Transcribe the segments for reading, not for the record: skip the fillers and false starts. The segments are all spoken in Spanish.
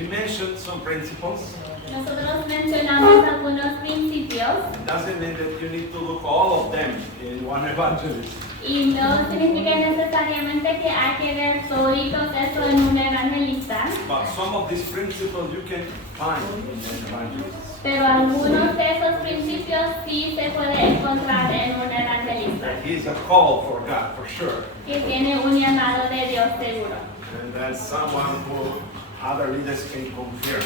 We mentioned some principles. Nosotros mencionamos algunos principios It doesn't mean that you need to look all of them in one evangelist. y no significa necesariamente que hay que ver toditos eso en un evangelista, But some of these principles you can find in an evangelist. pero algunos de esos principios sí se puede encontrar en un evangelista, He's a call for God, for sure. que tiene un llamado de Dios seguro. And that's someone who other leaders can confirm.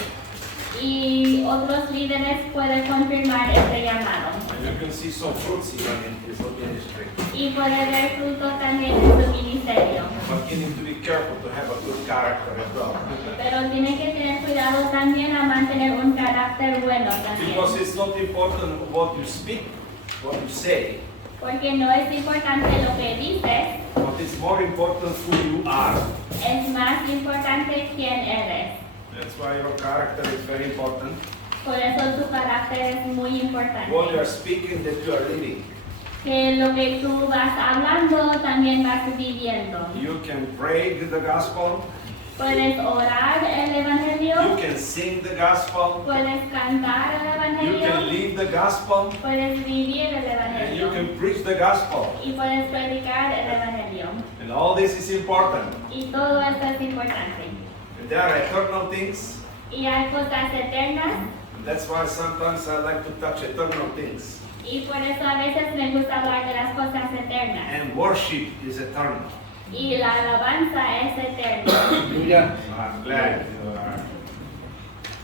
Y otros líderes pueden confirmar este llamado. And you can see some fruits even in his ministry. Y puede ver frutos también en su ministerio. But you need to be careful to have a good character as well. Pero tiene que tener cuidado también a mantener un carácter bueno también. Because it's not important what you speak, what you say, Porque no es importante lo que dices, but it's more important who you are. es más importante quién eres. That's why your character is very important. Por eso tu carácter es muy What you importante. are speaking, that you are living. Que lo que tú vas hablando también vas viviendo. You can pray the gospel, Puedes orar el you evangelio, can sing the gospel, puedes cantar el you can evangelio, live the gospel, puedes vivir el and you evangelio can preach the gospel. y puedes predicar el evangelio. And all this is important. Y todo esto es importante. And there are eternal things. Y hay cosas eternas That's why sometimes I like to touch eternal things. y por eso a veces me gusta hablar de las cosas eternas. And worship is eternal. Y la alabanza es eterna. Hallelujah. I'm glad you are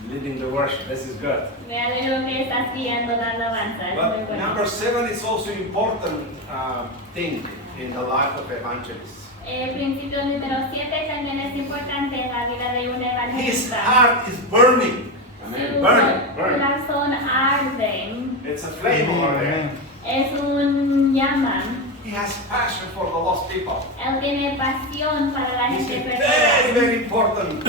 leading the worship. This is good. Me alegro que estás guiando la alabanza. Es muy But bueno. number 7 is also important thing in the life of evangelists. El principio número 7 también es importante en la vida de un His evangelista. heart is burning. Su Amen. Burning, burning. corazón arde. It's a flame over there. Es un llama. He has passion for the lost people. Él tiene pasión para la It's gente a very, perdida. very important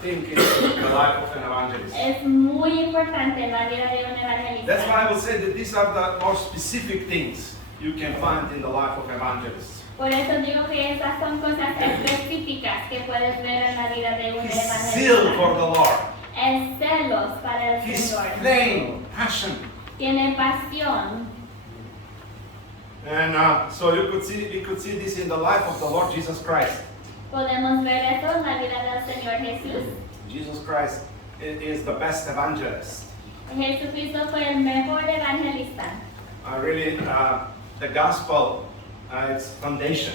thing in the life of an evangelist. Es muy importante en la vida de un That's why I evangelista. will say that these are the more specific things you can find in the life of evangelists. Por eso digo que estas son cosas específicas que puedes ver en la vida de un His zeal for evangelista. the Lord. Es celos para el His Señor. flame, passion. Tiene pasión. And we could see this in the life of the Lord Jesus Christ. Podemos ver eso en la vida del Señor Jesús. Jesus Christ is the best evangelist. Jesucristo fue el mejor evangelista. The gospel, its foundation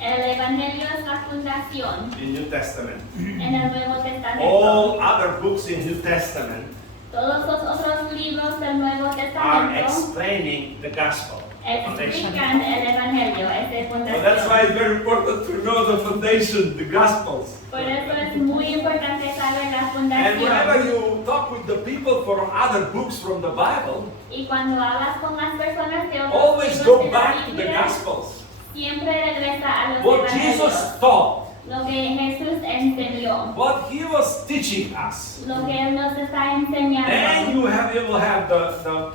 El evangelio es la fundación in New Testament. en el Nuevo Testamento. All other books in New Testament Todos los otros libros del Nuevo are Testamento explaining the gospel. Foundation. explican el evangelio, es de So that's why fundación. it's very important to know the foundation, the gospels. Por eso es muy importante saber la And whenever fundación. you talk with the people from other books from the Bible, Y cuando hablas con las personas de otros always libros go de la back to the Biblia, gospels. siempre regresa a los What evangelios. Jesus taught, Lo que Jesús enseñó, what he was teaching us. lo que Él nos está Then enseñando. you will have the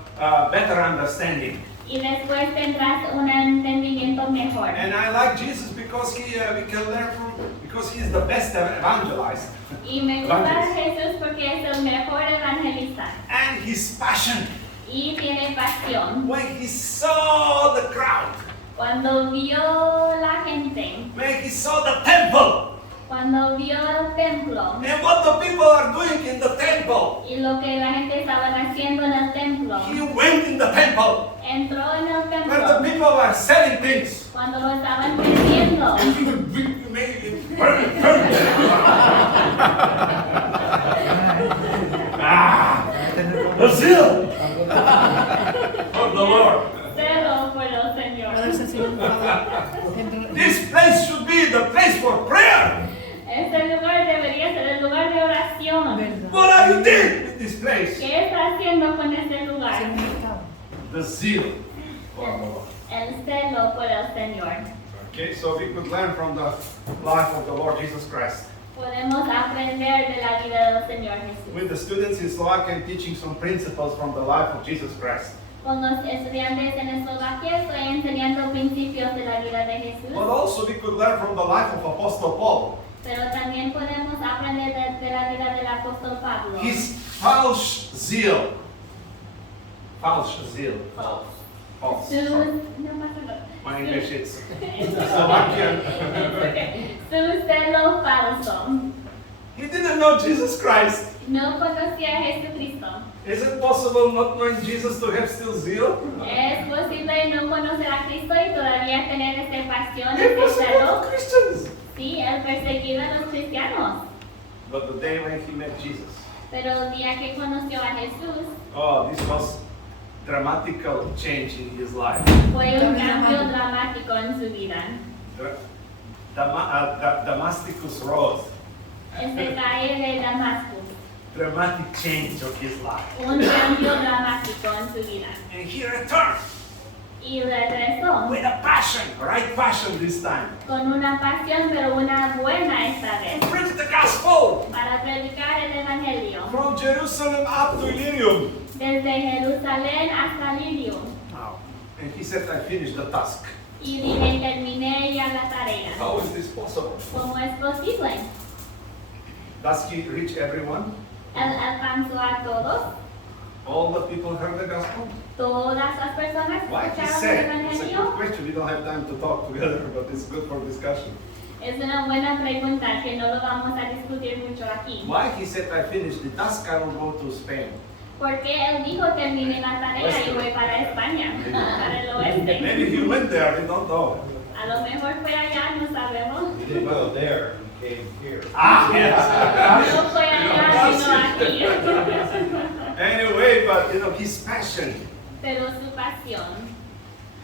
better understanding. Y después tendrás un entendimiento mejor. And I like Jesus because we can learn from, because he is the best evangelist. Y me gusta Evangelist. Jesús porque es el mejor evangelista. And his passion, Y tiene pasión. when he saw the crowd, Cuando vio la gente, when he saw the temple, cuando vio el templo and what the people are doing in the temple, y lo que la gente estaba haciendo en el templo, he went in the temple entró en el where the templo people were selling things. cuando lo estaban vendiendo. The zeal of the Lord. Celo por el Señor. This place should be the place for prayer. Este lugar debería ser el lugar de oración. What are you doing with this place? ¿Qué está haciendo con este lugar? The zeal for the Lord. El celo por el Señor. Okay, so we could learn from the life of the Lord Jesus Christ. Podemos aprender de la vida del Señor Jesús. With the students in Slovakia, I'm teaching some principles from the life of Jesus Christ. Con los estudiantes en Eslovaquia estoy enseñando principios de la vida de Jesús, But also we could learn from the life of Apostle Paul. pero también podemos aprender de la la vida del apóstol Pablo. His false zeal. False zeal. False. Su, Sorry. no pasa nada. My English is Su Slovakian. celo falso. He didn't know Jesus Christ. No conocía a Jesucristo. Is it possible not knowing Jesus to have still zeal? Es posible no conocer a Cristo y todavía tener esta pasión, He este persecuted celo. Christians. Sí, él perseguido a los cristianos. But the day when he met Jesus, Pero el día que conoció a Jesús oh, this was dramatical change in his life. fue un cambio dramático en su vida. Damascus Road, Este calle de Damasco, dramatic change of his life. un cambio dramático en su vida. And he returned Y regresó with a passion, right passion this time. con una pasión, pero una buena esta vez, Preach the gospel para predicar el Evangelio. from Jerusalem up to Illyricum. Desde Jerusalén hasta Lirio. Wow. And he said, I finished the task. Y dije, terminé ya la tarea. How is this possible? ¿Cómo es posible? Does he reach everyone? Él alcanzó a todos. All the people heard the gospel? Todas las personas Why he escucharon el said? It's a good Evangelio. question. We don't have time to talk together, but it's good for discussion. Es una buena pregunta que no lo vamos a discutir mucho aquí. Why he said, I finished the task, I will go to Spain. Porque él dijo, terminé la tarea y voy para España, para el oeste. Maybe he went there, we don't know. A lo mejor fue allá, no sabemos. He didn't go there, he came here. Ah, yes. No fue allá, sino aquí. Anyway, but his passion Pero su pasión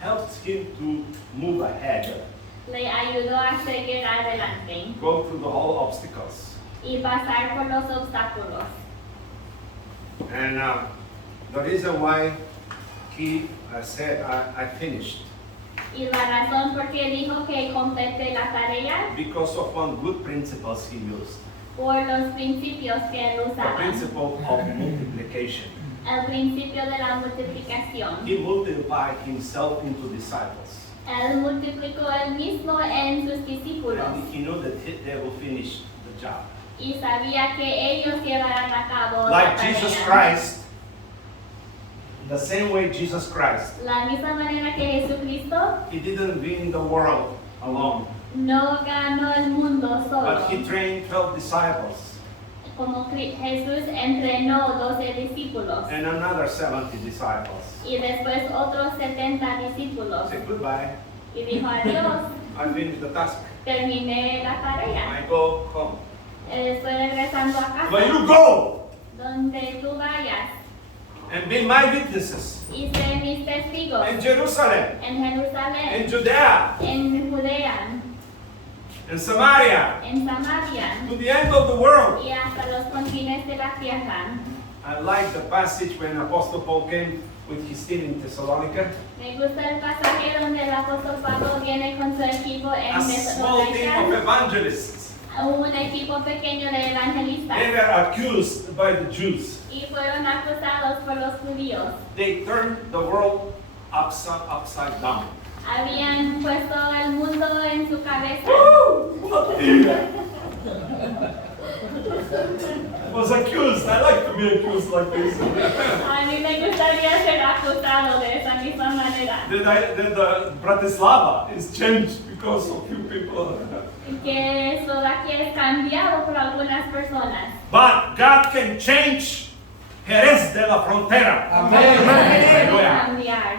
helped him to move ahead, le ayudó a seguir adelante go through the whole obstacles. y pasar por los obstáculos. And the reason why he said, I finished, Y la razón por qué dijo que completé la tarea because of one good principles he used. por los principios que él The usaba. principle of multiplication. El principio de la multiplicación. He multiplied himself into disciples. Él multiplicó él mismo en sus discípulos And he knew that they will finish the job. y sabía que ellos llevarán a cabo la Like tarea. Jesus Christ, the same way Jesus Christ, La misma manera que Jesucristo he didn't win the world alone, no ganó el mundo solo. but he trained 12 disciples Como Jesús entrenó 12 discípulos and another 70 disciples. y después otros 70 discípulos. Say goodbye, Y dijo adiós, I finished the task. terminé la tarea. I go home. Estoy regresando a When casa, you go donde tú vayas, and be my witnesses y sé mis testigos in Jerusalem, en Jerusalén, in Judea, en Judea, in Samaria, en Samaria to the end of the world. y hasta los confines de la tierra. I like the passage when Apostle Paul came with his team in Thessalonica. Me gusta el pasaje donde el apóstol Pablo viene con su equipo en A small team of Tesalónica, evangelists. un equipo pequeño de evangelistas, They were accused by the Jews. y fueron acusados por los judíos. They turned the world upside down. Habían puesto el mundo en su cabeza. I was accused. I like to be accused like this. A mí me gustaría ser acusado de esa misma manera. The Bratislava is changed because of few people. Que Eslovaquia es cambiado por algunas personas. But God can change Jerez de la Frontera Puede Hallelujah. cambiar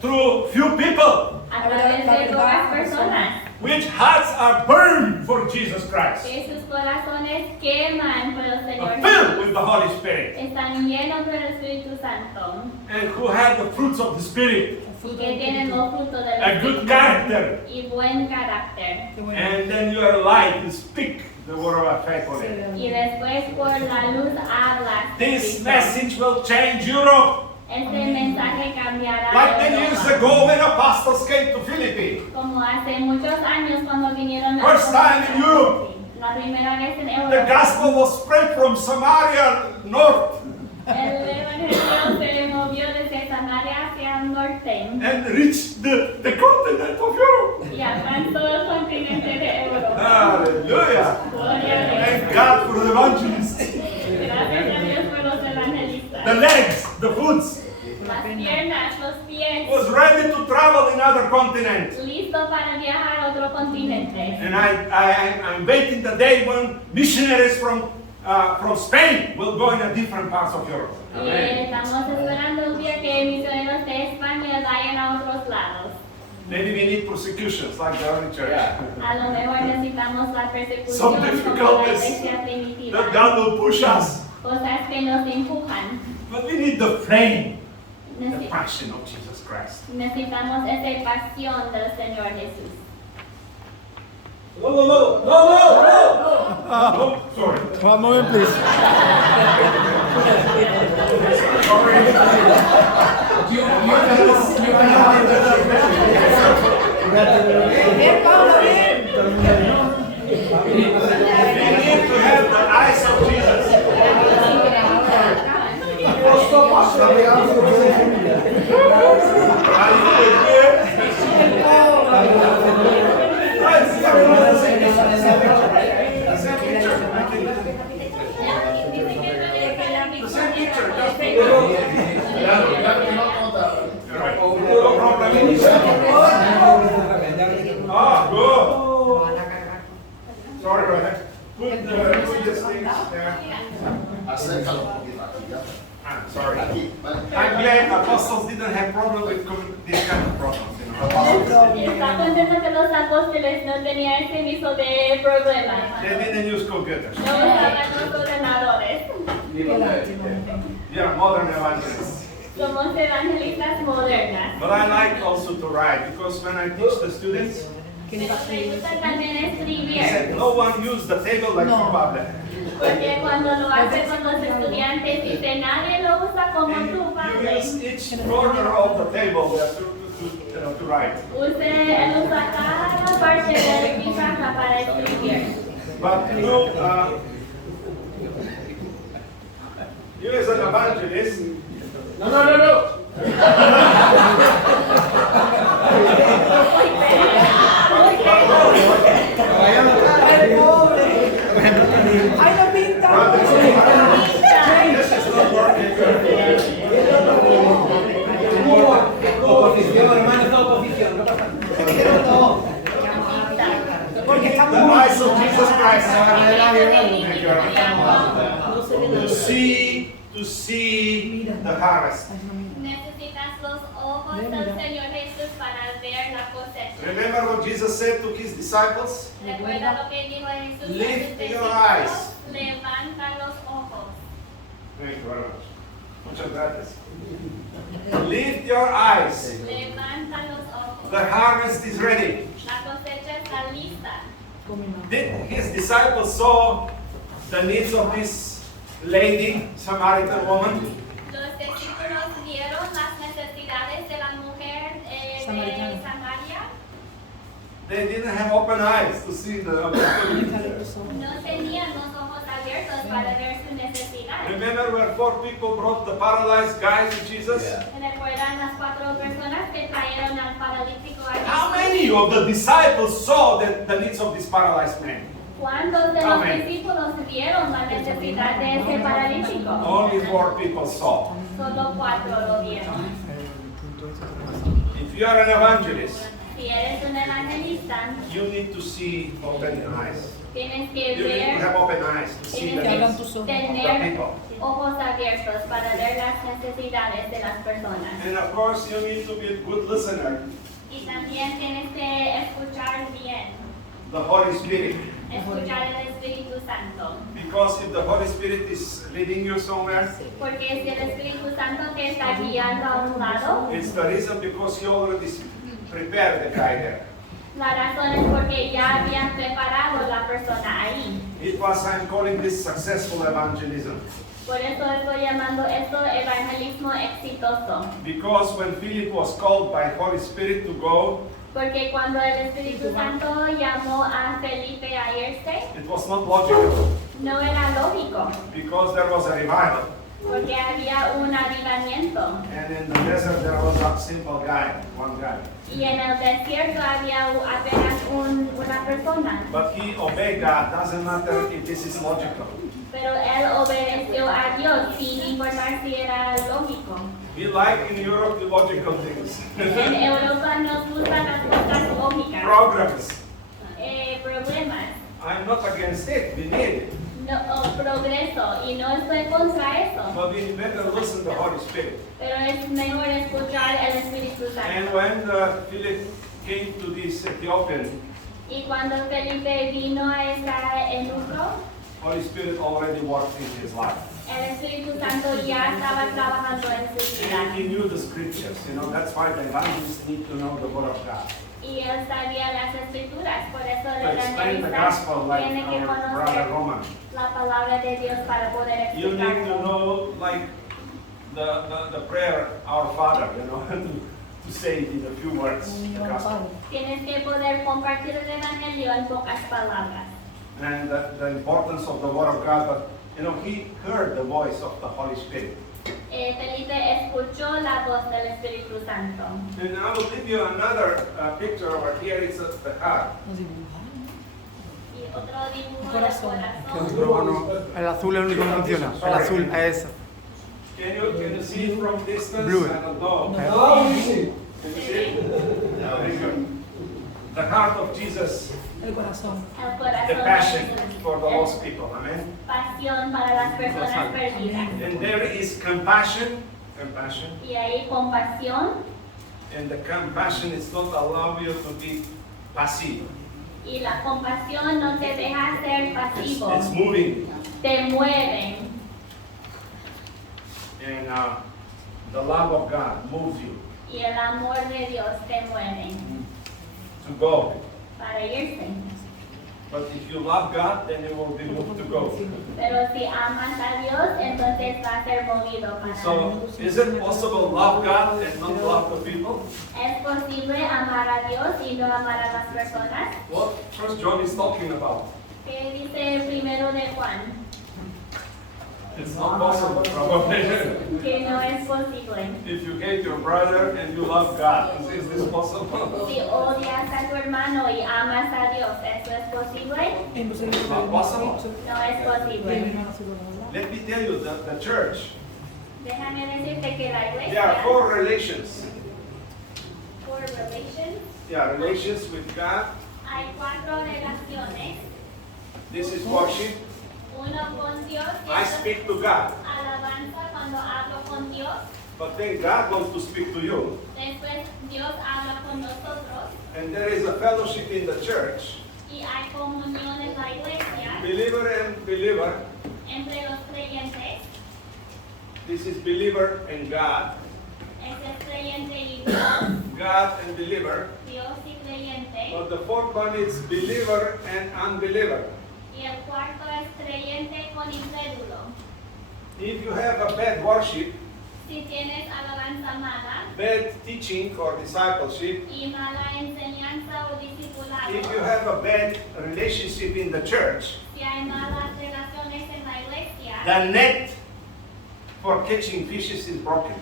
through few people a través de pocas personas. which hearts are burned for Jesus Christ, Que sus corazones queman por el Señor are filled Jesús. with the Holy Spirit, Están llenos del Espíritu Santo and who have the fruits of the Spirit, y que tienen los frutos del a good Espíritu character, y buen carácter. and then you are light to speak the word of faith on it. Y después por la luz hablas. de This Cristo. message will change Europe. Este mensaje cambiará Like many years Europa. ago when apostles came to Philippi. Como hace muchos años cuando vinieron First time in Europe. La primera vez en The Europa. gospel was spread from Samaria north El evangelio se movió desde Samaria hacia el norte and reached the continent of Europe. y alcanzó el continente de Europa. Hallelujah. Gloria a Dios. Thank God for the evangelists. Gracias a Dios por los evangelistas. The legs, the foots, Las piernas, los pies, was ready to travel in other continents. listo para viajar a otro continente. And I'm waiting the day when missionaries from Spain will go in a different parts of Europe. Y estamos esperando el día que misioneros de España vayan a otros lados. Maybe we need persecutions like the early church. A lo mejor necesitamos la Some persecución como la difficulties iglesia primitiva. that God will push us. Cosas que nos empujan. But we need the flame, the Necesi- passion of Jesus Christ. Necesitamos esa pasión del Señor Jesús. Oh, sorry. One moment, please. We need to have the eyes of Jesus. Are you with me? The same picture, just Right. No problem. Ah, good. Sorry, brother. Put these things there. Acércalo un poquito aquí, ya. Ah, sorry. Aquí, vale. I'm glad apostles didn't have problem with this kind of problems, you know. Y está contento que los apóstoles no tenían ese tipo de problemas. They didn't use computers. No usaban los ordenadores. They are modern evangelists. Somos evangelistas modernas. But I like also to write because when I teach the students, Pero me gusta también they escribir. said no one used the table like you, Pablo. Porque cuando lo hace con los estudiantes dice nadie lo usa como And tú, you padre. use each corner of the table there to write. Él usa cada parte de la pizarra para escribir. But you as an evangelist, ¡Ay, lo pinta! this is not working. Oposición, hermano, esta oposición, no pasa nada. Porque está The muy eyes of Jesus Christ. To see the harvest. Necesitas los ojos del Señor Jesús para ver la cosecha. Remember what Jesus said to his disciples? Recuerda lo que dijo Jesús a sus Lift your discípulos, eyes. levanta los ojos. Thank you very much. Muchas gracias. Lift your eyes. Levanta los ojos. The harvest is ready. La cosecha está lista. Did his disciples saw the needs of this lady, Samaritan woman? Los discípulos vieron las necesidades de la mujer de Samaritana. Samaria. They didn't have open eyes to see the opportunities. No tenían los ojos abiertos para ver su necesidad. Remember when 4 people brought the paralyzed guy to Jesus? ¿Recuerdan las 4 personas que trajeron al paralítico a How Jesús? many of the disciples saw the needs of this paralyzed man? ¿Cuántos de los Amén. discípulos vieron la necesidad de ese paralítico? Only 4 people saw. Solo 4 lo vieron. If you are an evangelist, Si eres un evangelista, you need to see open eyes. tienes que You need to ver, have open eyes to see the tienes needs que of the tener people. ojos abiertos para ver las necesidades de las personas. And of course, you need to be a good listener. Y también tienes que escuchar bien, The Holy Spirit. escuchar el Espíritu Santo. Because if the Holy Spirit is leading you somewhere, Porque si el Espíritu Santo te está guiando a un lado, it's the reason because He already prepared the guy there. la razón es porque ya habían preparado la persona ahí. It was, I'm calling this successful evangelism. Por eso estoy llamando esto evangelismo exitoso. Because when Philip was called by Holy Spirit to go, Porque cuando el Espíritu Santo llamó a Felipe a irse, it was not logical. no era lógico. Because there was a revival. porque había un avivamiento. And in the desert there was a simple guy, one guy. Y en el desierto había apenas una persona, But he obeyed God, doesn't matter if this is logical. pero él obedeció a Dios sin importar si era lógico. We like in Europe the logical things. En Europa nos gustan las cosas lógicas, Programs. problemas, I'm not against it, we need it. progreso, y no estoy contra eso, But we better listen to the Holy Spirit. pero es mejor escuchar el Espíritu And Santo. when Philip came to this Ethiopian, Y cuando Felipe vino a esta eunuco, Holy Spirit already worked in his life. el Espíritu Santo ya estaba trabajando en su vida. And he knew the scriptures, you know, that's why the evangelists need to know the word of God. Y él sabía las escrituras, por eso To el explain the evangelista gospel like tiene que our brother conocer Roman. la palabra de Dios para poder You need to explicarlo. know like the prayer, our Father, you know, to say it in a few words, the gospel. Tienes que poder compartir el evangelio en pocas palabras. And the importance of the word of God, but you know, he heard the voice of the Holy Spirit. Felipe escuchó la voz del Espíritu Santo. And I will give you another picture over here. It's the heart. Y otro dibujo del Corazón. corazón. Pero no, el azul es el único que funciona. El azul es Can you see it from distance? Blue. I don't know. No, sí. Can you see it? Very good. The heart of Jesus, el corazón. El the corazón passion es for the lost people. Amen. pasión para las personas perdidas. And there is compassion. Compassion. Y hay compasión, And the compassion is not allow you to be passive. y la compasión no te deja ser pasivo, It's moving. te mueven. And the love of God moves you Y el amor de Dios te mueve to go. para irse. But if you love God, then you will be moved to go. Pero si amas a Dios, entonces va a ser movido para So, is it possible to love God and not love the people? ¿Es posible amar a Dios y no amar a las personas? What First John is talking about? ¿Qué dice el primero de Juan? It's not possible, probably. Que no es posible. If you hate your brother and you love God, is this possible? Si odias a tu hermano y amas a Dios, ¿eso es posible? Not possible. No es posible. Let me tell you, the church, Déjame decirte que la there are iglesia, 4 relations. por relations, Yeah, relations with God. hay 4 relaciones. This is worship. Uno con Dios, que I es speak to God. alabanza cuando hablo con Dios. But then God wants to speak to you. Después Dios habla con nosotros And there is a fellowship in the church. y hay comunión en la iglesia Believer and believer. entre los creyentes. This is believer and God. Ese es creyente y Dios, God and believer. Dios y creyente. But the fourth one is believer and unbeliever. Y el cuarto es creyente con incrédulo. If you have a bad worship, Si tienes alabanza mala bad teaching or discipleship, y mala enseñanza o if you discipulado, have a bad relationship in the church, si hay malas relaciones en la iglesia, the net for catching fishes is broken.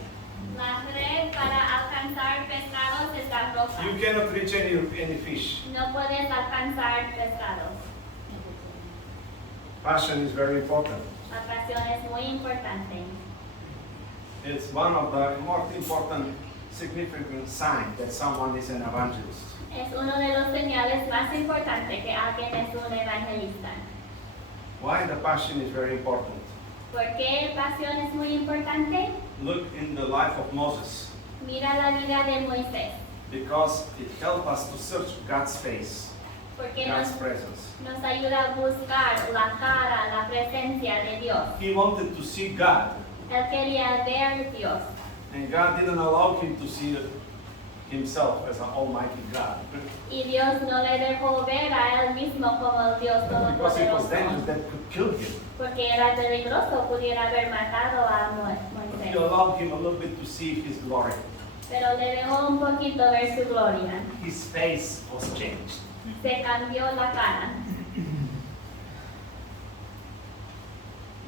la red para alcanzar pescados está rota. You cannot reach any fish. No puedes alcanzar pescados. Passion is very important. La pasión es muy importante. It's one of the most important, significant signs that someone is an evangelist. Es uno de los señales más importantes que alguien es un evangelista. Why the passion is very important? ¿Por qué pasión es muy importante? Look in the life of Moses, Mira la vida de Moisés, because it helps us to search God's face, porque God's nos presence. ayuda a buscar la cara, la presencia de Dios. He wanted to see God, Él quería ver a Dios, and God didn't allow him to see himself as an almighty God. y Dios no le dejó ver a él mismo como el Dios Because it was todopoderoso, dangerous that could kill him. porque era peligroso, pudiera haber matado a He Moisés. allowed him a little bit to see his glory. Pero le dejó un poquito ver su gloria. His face was changed. Se cambió la cara.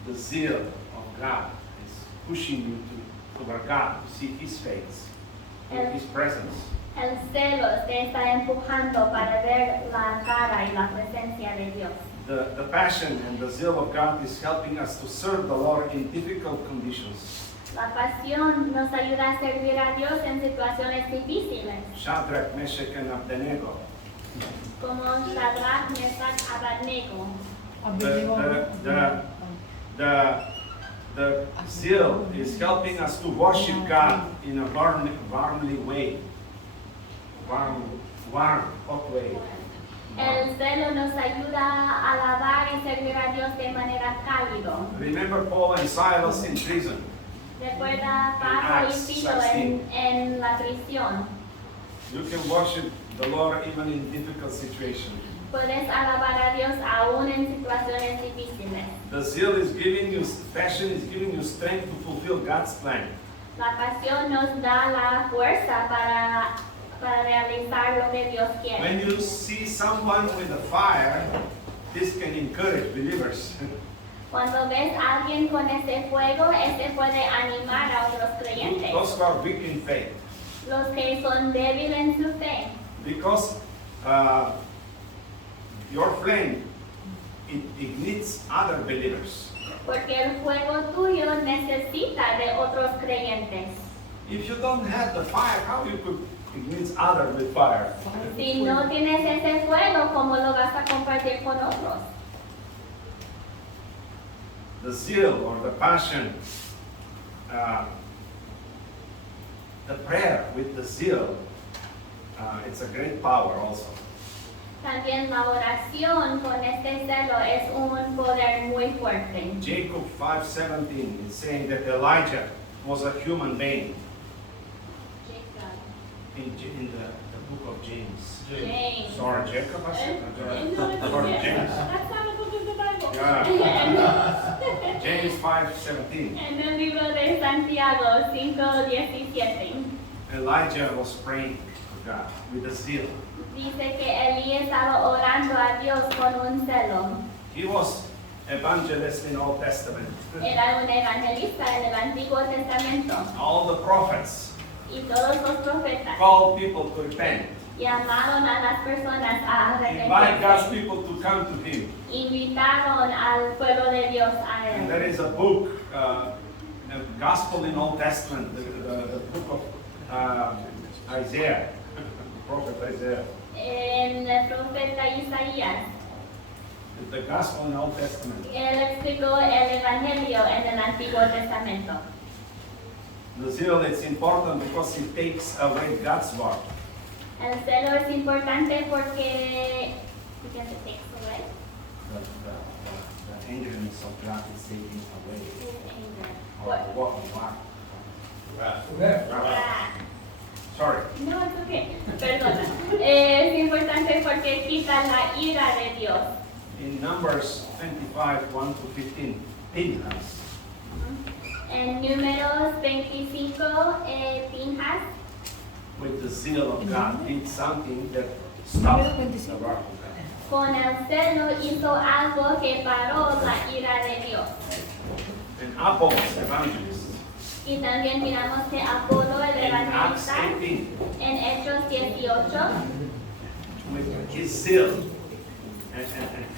The zeal of God It's pushing you toward God, to see His face, His presence. El celo te está empujando para ver la cara y la presencia de Dios. The passion and the zeal of God is helping us to serve the Lord in difficult conditions. La pasión nos ayuda a servir a Dios en situaciones difíciles, Shadrach, Meshach, and Abednego. como Shadrach, Mesach, Abednego. The zeal is helping us to worship God in a warmly way. Hot way. El celo nos ayuda a alabar y servir a Dios de manera cálido. Remember Paul and Silas in prison. Recuerda a Pablo y Acts Tito 16. en la prisión. You can worship the Lord even in difficult situations. Puedes alabar a Dios aún en situaciones difíciles. The zeal is giving you, passion is giving you strength to fulfill God's plan. La pasión nos da la fuerza para realizar lo que Dios quiere. When you see someone with a fire, this can encourage believers. Cuando ves a alguien con ese fuego, ese puede animar a otros creyentes, Those who are weak in faith. los que son débiles en su fe. Because your flame, it ignites other believers. Porque el fuego tuyo necesita de otros creyentes. If you don't have the fire, how you could ignite others with fire? Si no tienes ese fuego, ¿cómo lo vas a compartir con otros? The zeal or the passion, the prayer with the zeal, it's a great power also. También la oración con este celo es un poder muy fuerte. Jacob 5:17 is saying that Elijah was a human being in the book of James. James. Sorry, Jacob, I said. No, Or it's James. That's not a book of the Bible. Yeah. James 5:17. En el libro de Santiago 5:17 Elijah was praying to God with a zeal. dice que Elías estaba orando a Dios con un celo. He was evangelist in Old Testament. Era un evangelista en el Antiguo Testamento All the prophets y todos los profetas called people to repent. llamaron a las personas a Invite God's arrepentirse. people to come to Him. Invitaron al pueblo de Dios a And él. there is a book, the Gospel in Old Testament, the book of Isaiah, the prophet Isaiah. En el profeta Isaías, The Gospel in Old Testament. él explicó el Evangelio en el Antiguo Testamento. The zeal is important because it takes away God's word. El celo es importante porque because it takes away The angerness of God is taken away. What? Sorry. No, es okay. Perdona. Es importante porque quita la ira de Dios. In Numbers 25, 1 to 15, Pinchas, En Números 25, Pinhas, with the zeal of God, did something that stopped the wrath of God. con el celo hizo algo que paró la ira de Dios. And Apollos, evangelist, Y también miramos que Apolo, el in Acts evangelista, 18, en Hechos 18, with his zeal and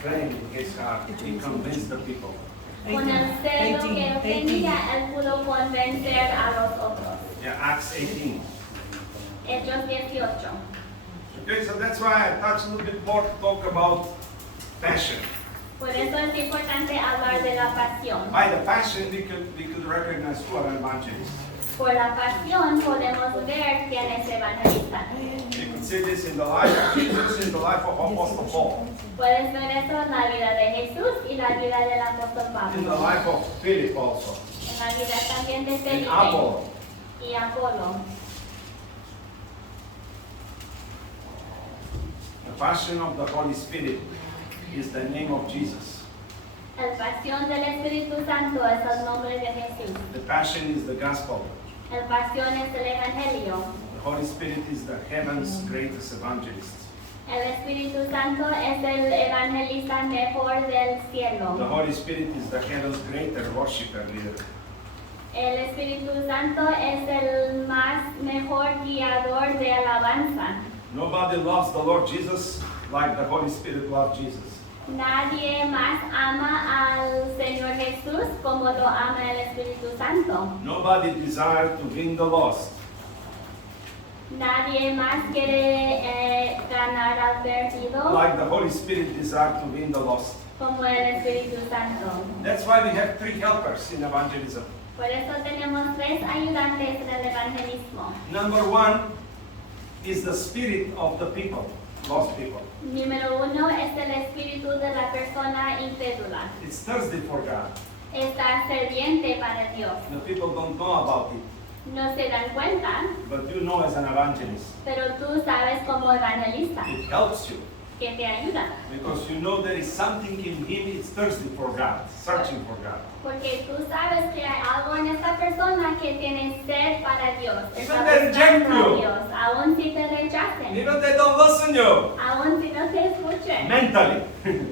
flame in his heart, he convinced the people. con el celo que él tenía, él pudo convencer a los otros. Yeah, Acts 18. Hechos 18. Okay, so that's why I touched a little bit more to talk about passion. Por eso es importante hablar de la pasión. By the passion, we could recognize who are evangelists. Por la pasión podemos ver quién es evangelista. You could see this in the life of Jesus, in the life of Apostle Paul, Puedes ver eso en la vida de Jesús y la vida del apóstol in the Pablo. life of Philip also, En la vida también de in Felipe Apollo. y Apolo. The passion of the Holy Spirit is the name of Jesus. La pasión del Espíritu Santo es el nombre de Jesús. The passion is the gospel. La pasión es el Evangelio. The Holy Spirit is the heaven's greatest evangelist. El Espíritu Santo es el evangelista mejor del The cielo. Holy Spirit is the heaven's greater worshiper leader. El Espíritu Santo es el más mejor guiador de alabanza. Nobody loves the Lord Jesus like the Holy Spirit loves Jesus. Nadie más ama al Señor Jesús como lo ama el Espíritu Santo. Nobody desires to win the lost Nadie más quiere ganar al perdido like the Holy Spirit desires to win the lost. como el Espíritu Santo. That's why we have 3 helpers in evangelism. Por eso tenemos 3 ayudantes en el evangelismo. Number 1 is the spirit of the people, lost people. Número 1 es el espíritu de la persona incrédula. It's thirsty for God. Está sediente para Dios. The people don't know about it, No se dan cuenta, but you know as an evangelist, pero tú sabes como evangelista it helps you que te ayuda. because you know there is something in him, it's thirsty for God, searching for God. Porque tú sabes que hay algo en esta persona que tiene sed para Dios. Está Even they reject buscando a you. Dios, aun si te rechacen, Even they don't listen you aun si no te escuchen, mentally,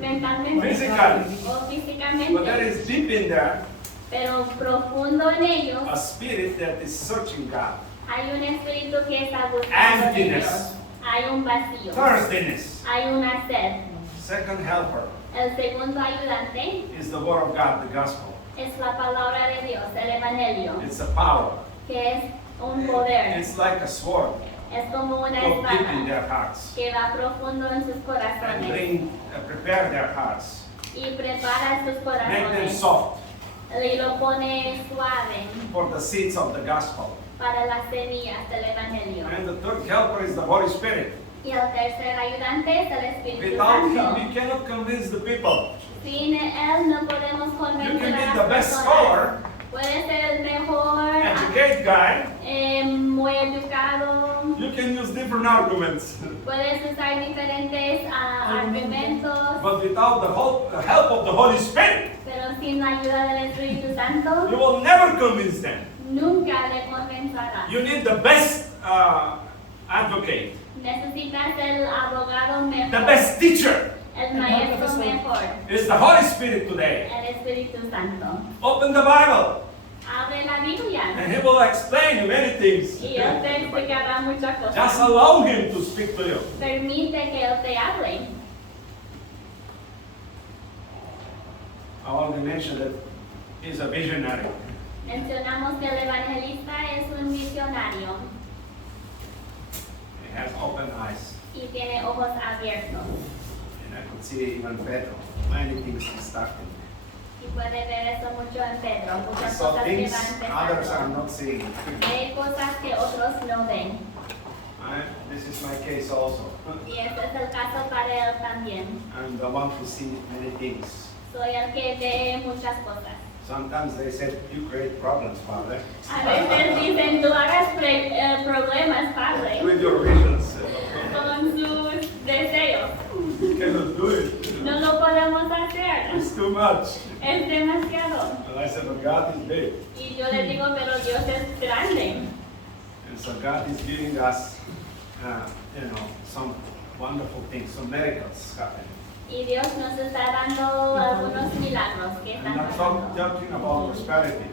mentalmente physically, o but there físicamente. is deep in there Pero profundo en ellos a spirit that is searching God. hay un espíritu que está buscando de Emptiness. Dios. Hay un vacío, Thirstiness. hay una sed. Second helper El segundo ayudante is the word of God, the gospel. es la palabra de Dios, el evangelio, It's a power. que es un poder, It's like a sword. es como una Go deep in espada their hearts que va profundo en sus and corazones prepare their hearts. y prepara sus Make them corazones soft y lo pone suave for the seeds of the gospel. para las semillas del evangelio. And the third helper is the Holy Spirit. Y el tercer ayudante es el Espíritu Without Santo. him, we cannot convince the people. Sin él no podemos You convencer can a be las the best personas. scholar, Puede ser el mejor, educate guy. muy educado. You can use different arguments. Puedes usar diferentes argumentos, But without the help of the Holy Spirit, pero sin la ayuda del Espíritu Santo, you will never convince them. nunca le convencerás. You need the best advocate, Necesitas el abogado mejor, the best teacher. el maestro mejor, It's the Holy Spirit today. el Espíritu Santo. Open the Bible, Abre la Biblia and He will explain you many things. y Él te explicará muchas Just cosas. allow Him to speak to you. Permite que Él te hable. I already mentioned that he's a visionary. Mencionamos que el evangelista es un visionario He has open eyes. y tiene ojos abiertos And I could see even better. Many things he started. y puede ver eso mucho en Pedro, muchas So cosas que things van others are empezando. not seeing. Hay cosas que otros no ven This is my case also. y este es el caso para él también. I'm the one who sees many things. Soy el que ve muchas cosas. Sometimes they said, you create problems, Father. A veces dicen, tú hagas problemas, Padre, With your visions. con sus deseos. You cannot do it. No lo podemos hacer, It's too much. es demasiado. And I said, but God is big. Y yo le digo, pero Dios es grande. And so God is giving us, some wonderful things, some miracles happening. Y Dios nos está dando algunos milagros que I'm están not pasando. talking about prosperity.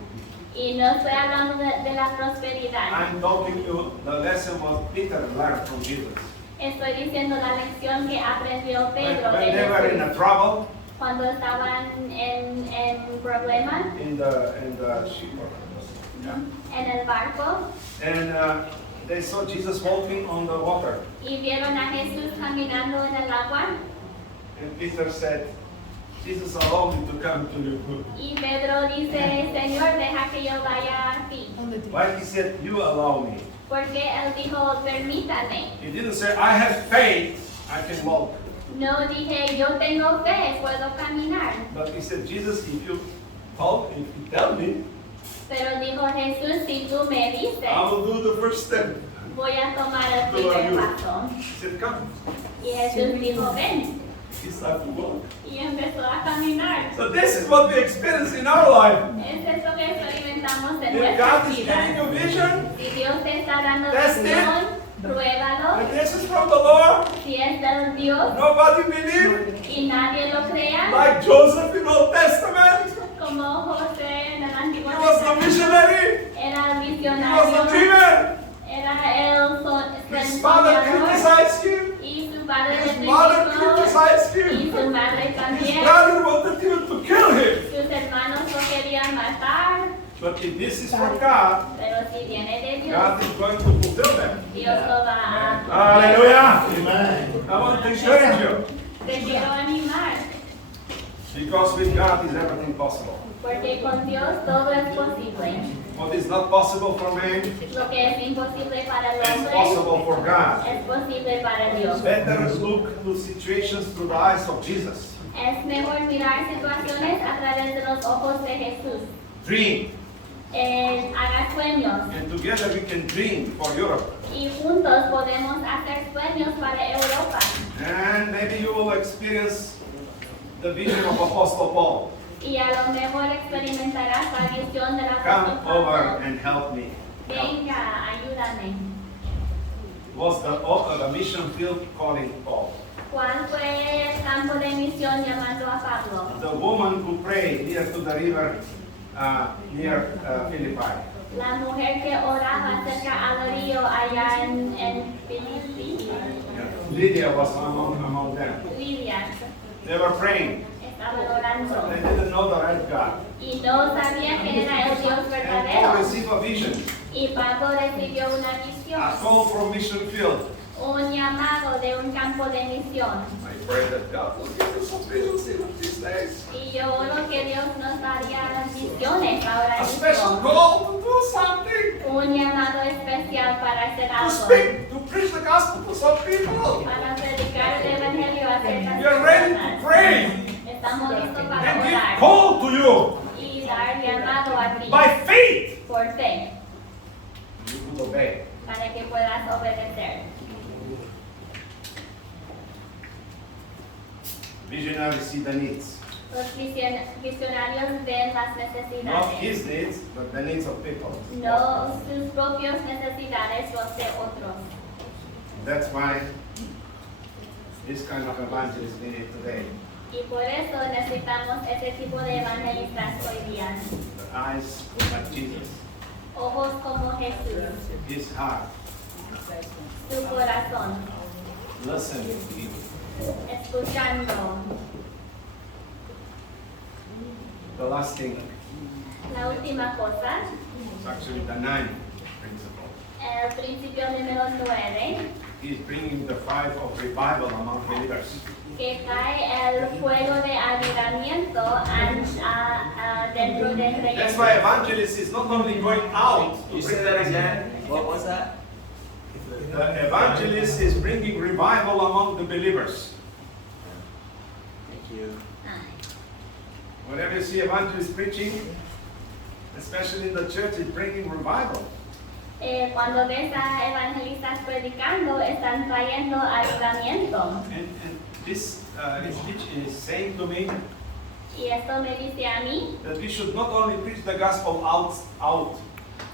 Y no estoy hablando de la prosperidad. I'm talking to the lesson what Peter learned from Jesus. Estoy diciendo la lección que aprendió Pedro When de they were in Jesús a trouble cuando estaban en problemas in the shipwreck. Yeah. en el barco And they saw Jesus walking on the water. y vieron a Jesús caminando en el agua. And Peter said, Jesus allowed me to come to you. Y Pedro dice, Señor, deja que yo vaya a ti. Why he said, you allow me? Porque él dijo, permítame. He didn't say, I have faith, I can walk. No dije, yo tengo fe, puedo caminar. But he said, Jesus, if you tell me, Pero dijo Jesús, si tú me dices, I will do the first step. voy a tomar el Who are primer you? paso. He said, come. Y Jesús dijo, ven. He started to walk. Y empezó a caminar. So this is what we experience in our life. Es eso que experimentamos en If nuestra God is vida. giving you vision, Si Dios te está dando Test it. visión, pruébalo. and this is from the Lord, Si es del Dios nobody believe, y nadie lo crea, like Joseph in Old Testament. como José en el Antiguo He was the Testamento missionary. era el He was the visionario, dreamer. era el His father soñador, criticized him. y su padre le His mother criticó, criticized y him. su madre His también. brother wanted even to kill him. Sus hermanos lo querían matar, But if this is for God, pero si viene de Dios, God is going to fulfill them. Dios lo va a cumplir. Hallelujah. Amen. I want to encourage you. Te quiero animar, Because with God is everything possible. porque con Dios todo es posible. What is not possible for man Lo que es imposible para el is hombre possible for God. es posible para Dios. Better look to situations through the eyes of Jesus. Es mejor mirar situaciones a través de los ojos de Jesús. Dream. Haga sueños And together we can dream for Europe. y juntos podemos hacer sueños para Europa. And maybe you will experience the vision of Apostle Paul. Y a lo mejor experimentarás la visión de la Come over Pablo. and help me. Venga, ayúdame. Was the mission field calling Paul? ¿Cuál fue el campo de misión llamando a Pablo? The woman who prayed near to the river, near Philippi. La mujer que oraba cerca al río allá en Filipi, Lydia was among them. Lidia, They were praying. estaban orando. They didn't know the right God. Y no sabía que era el Dios And Paul verdadero. received a vision, Y Pablo recibió una visión, a call from mission field. un llamado de un campo de misión. I pray that God will give us some visions in these days. Y yo oro que Dios nos daría las visiones ahora A special mismo. call to do something. Un llamado especial para hacer To algo. speak, to preach the gospel to some people. Para predicar el evangelio a ciertas You're ready to personas. pray Estamos listos para and give orar call to you y dar llamado a ti by faith. por fe, You will obey. para que puedas obedecer. Visionaries see the needs. Los visionarios ven las Not necesidades, his needs, but the needs of people. no sus propias necesidades, los de otros. That's why this kind of evangelist we need today. Y por eso necesitamos ese tipo de evangelistas hoy día. The eyes like Jesus, Ojos como Jesús, his heart. su corazón, Listen to him. escuchando. The last thing La última cosa, is actually the ninth principle. el principio número 9, He's bringing the fire of revival among believers. que trae el fuego de avivamiento dentro de That's why evangelist is not only going out to You bring say the that gospel. again? What was that? The evangelist is bringing revival among the believers. Thank you. Whenever you see evangelists preaching, especially in the church, it's bringing revival. Cuando ves a evangelistas predicando, están trayendo avivamiento. And this is saying to me Y esto me dice a mí that we should not only preach the gospel out,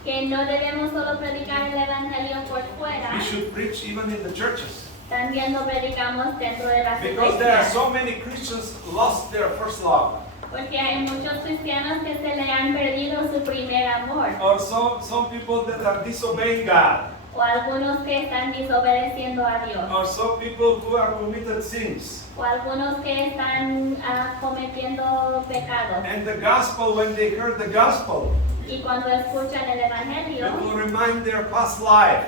que no debemos solo predicar el evangelio por fuera, we should preach even in the churches. también lo predicamos dentro de las Because there are iglesias. so many Christians lost their first love. Porque hay muchos cristianos que se le han perdido su primer amor. Or some people that are disobeying God. O algunos que están desobedeciendo a Dios. Or some people who are committed sins. O algunos que están cometiendo pecados. And the gospel, when they heard the gospel, Y cuando escuchan el it evangelio, will remind their past life.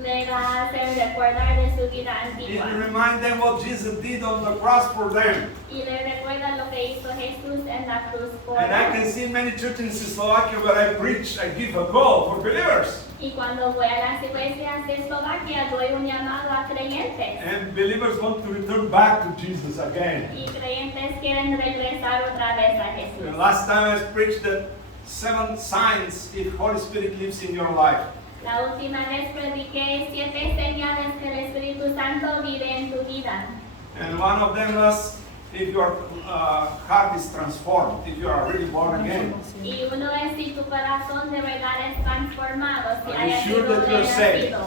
le va a hacer recordar de su vida It antigua. will remind them what Jesus did on the cross for them. Y le recuerda lo que hizo Jesús en la cruz por And I can él. see many churches in Slovakia where I preach, I give a call for believers. Y cuando voy a las iglesias de Eslovaquia, doy un llamado a creyentes. And believers want to return back to Jesus again. Y creyentes quieren regresar otra vez a The Jesús. last time I preached the 7 signs if Holy Spirit lives in your life. La última vez prediqué 7 señales que el Espíritu Santo vive en tu vida. And one of them was if your heart is transformed, if you are really born again. Y uno es si tu corazón de verdad es transformado, si Are you hayas sure sido that you're saved? renacido.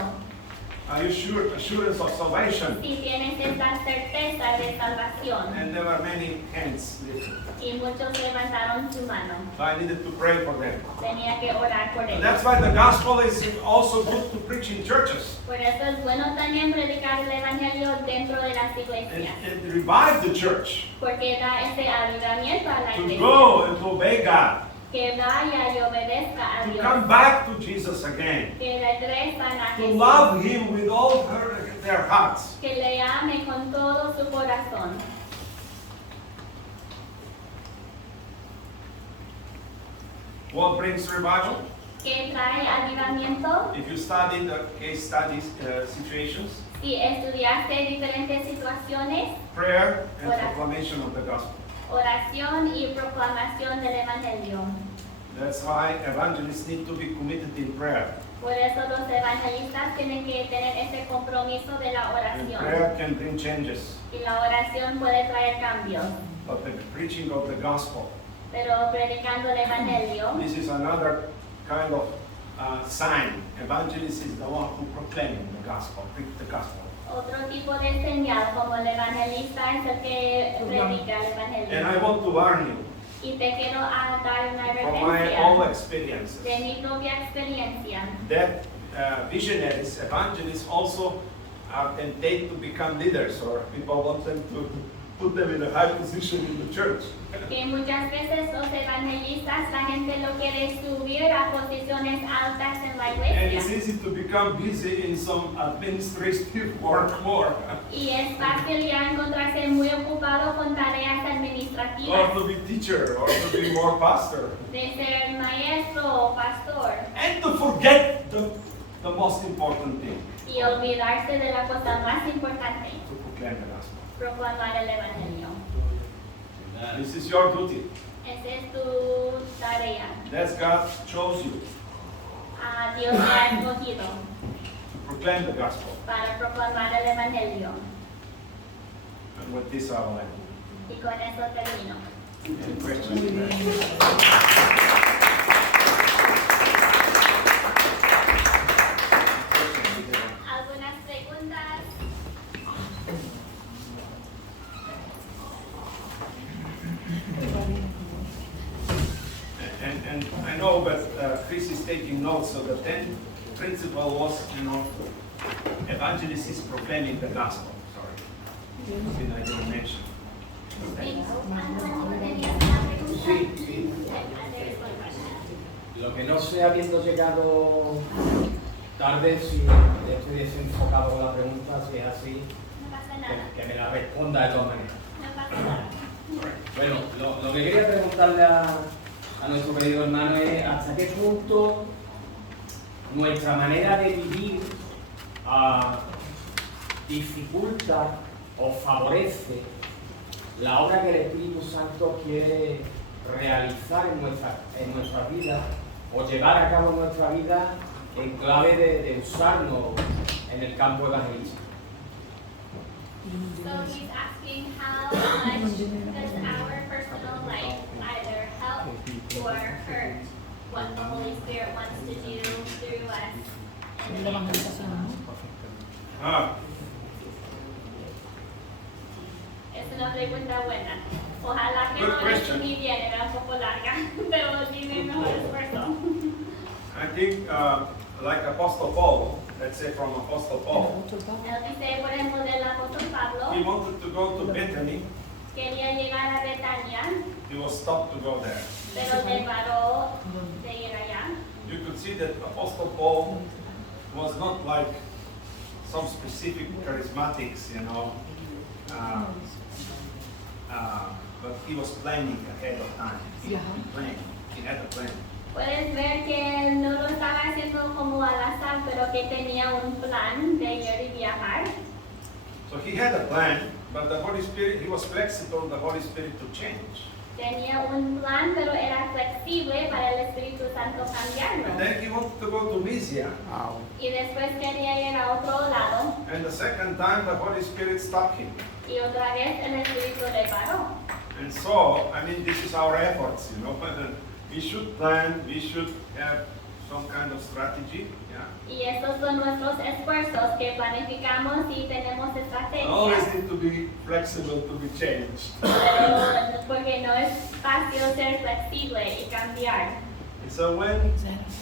assurance of salvation. si tienes esa certeza de salvación. And there were many hands lifted. Y muchos levantaron su mano. So I needed to pray for them. Tenía que orar por And ellos. that's why the gospel is also good to preach in churches. Por eso es bueno también predicar el evangelio dentro de las And iglesias. revive the church Porque da ese avivamiento a la to iglesia. go and to obey God. Que vaya y obedezca a To Dios. come back to Jesus again. Que regresan a To Jesús. love Him with all their hearts. Que le ame con todo su corazón. What brings revival? Que trae avivamiento. If you study the case studies situations, Si estudiaste diferentes situaciones, prayer and Ora. proclamation of the gospel. oración y proclamación del evangelio. That's why evangelists need to be committed in prayer. Por eso los evangelistas tienen que tener ese compromiso de la And oración. prayer can bring changes. Y la oración puede traer cambios. But the preaching of the gospel, Pero predicando el evangelio, this is another kind of sign. Evangelist is the one who proclaims the gospel, preach the gospel. otro tipo de señal, como el evangelista es el que predica el And I evangelio. want to warn you Y te quiero dar una from my own referencia experiences de mi propia experiencia. that visionaries, evangelists also are tempted to become leaders, or people want them to put them in a high position in the church. Que muchas veces los evangelistas, la gente lo quiere subir a posiciones altas en la And it's iglesia. easy to become busy in some administrative work more, Y es fácil ya encontrarse muy ocupado con tareas or administrativas, to be teacher, or to be more pastor, de ser maestro o pastor, and to forget the most important thing, y olvidarse de la cosa más importante, to proclaim the gospel. proclamar el evangelio. This is your duty. Esa es tu tarea. That's God chose you Dios te ha escogido to proclaim the gospel. para proclamar el evangelio. And with this I will end. Y con eso termino. Any questions? ¿Algunas preguntas? And I know, but Chris is taking notes, so the 10th principle was, evangelist is proclaiming the gospel. Sorry. Did I don't mention? Sí. ¿Tenías una pregunta? Sí, sí. There is one question. Lo que no sé, habiendo llegado tarde, si estoy desenfocado con la pregunta, si es así, No pasa nada. que me la responda de todas maneras. No pasa nada. Bueno, lo que quería preguntarle a nuestro querido hermano es hasta qué punto nuestra manera de vivir dificulta o favorece la obra que el Espíritu Santo quiere realizar en nuestra vida o llevar a cabo en nuestra vida en clave de usarnos en el campo evangelístico. So he's asking how much does our personal life either help or hurt what the Holy Spirit wants to do through us in the name of Jesus. Ah, Es una pregunta buena. Ojalá que Good no la question. entendí bien, era un poco larga, pero di mi mejor esfuerzo. I think, like Apostle Paul, let's say from Apostle Paul, Él dice, por ejemplo, del apóstol he Pablo, wanted to go to Bethany, quería llegar a Betania, he was stopped to go there. pero le paró de ir allá. You could see that Apostle Paul was not like some specific charismatics, but he was planning ahead of time. Yeah. He had a plan. Puedes ver que él no lo estaba haciendo como al azar, pero que tenía un plan de ir y viajar. So he had a plan, but the Holy Spirit, he was flexible, the Holy Spirit to change. Tenía un plan, pero era flexible para el Espíritu Santo And cambiarlo. then he wanted to go to Mysia, Wow. Y después quería ir a otro lado, and the second time the Holy Spirit stopped him. y otra vez el Espíritu le paró. And so, I mean, this is our efforts, We should plan, we should have some kind of strategy. Yeah. Y estos son nuestros esfuerzos que planificamos y tenemos Always estrategias. need to be flexible to be changed. Pero porque no es fácil ser flexible y cambiar. And so when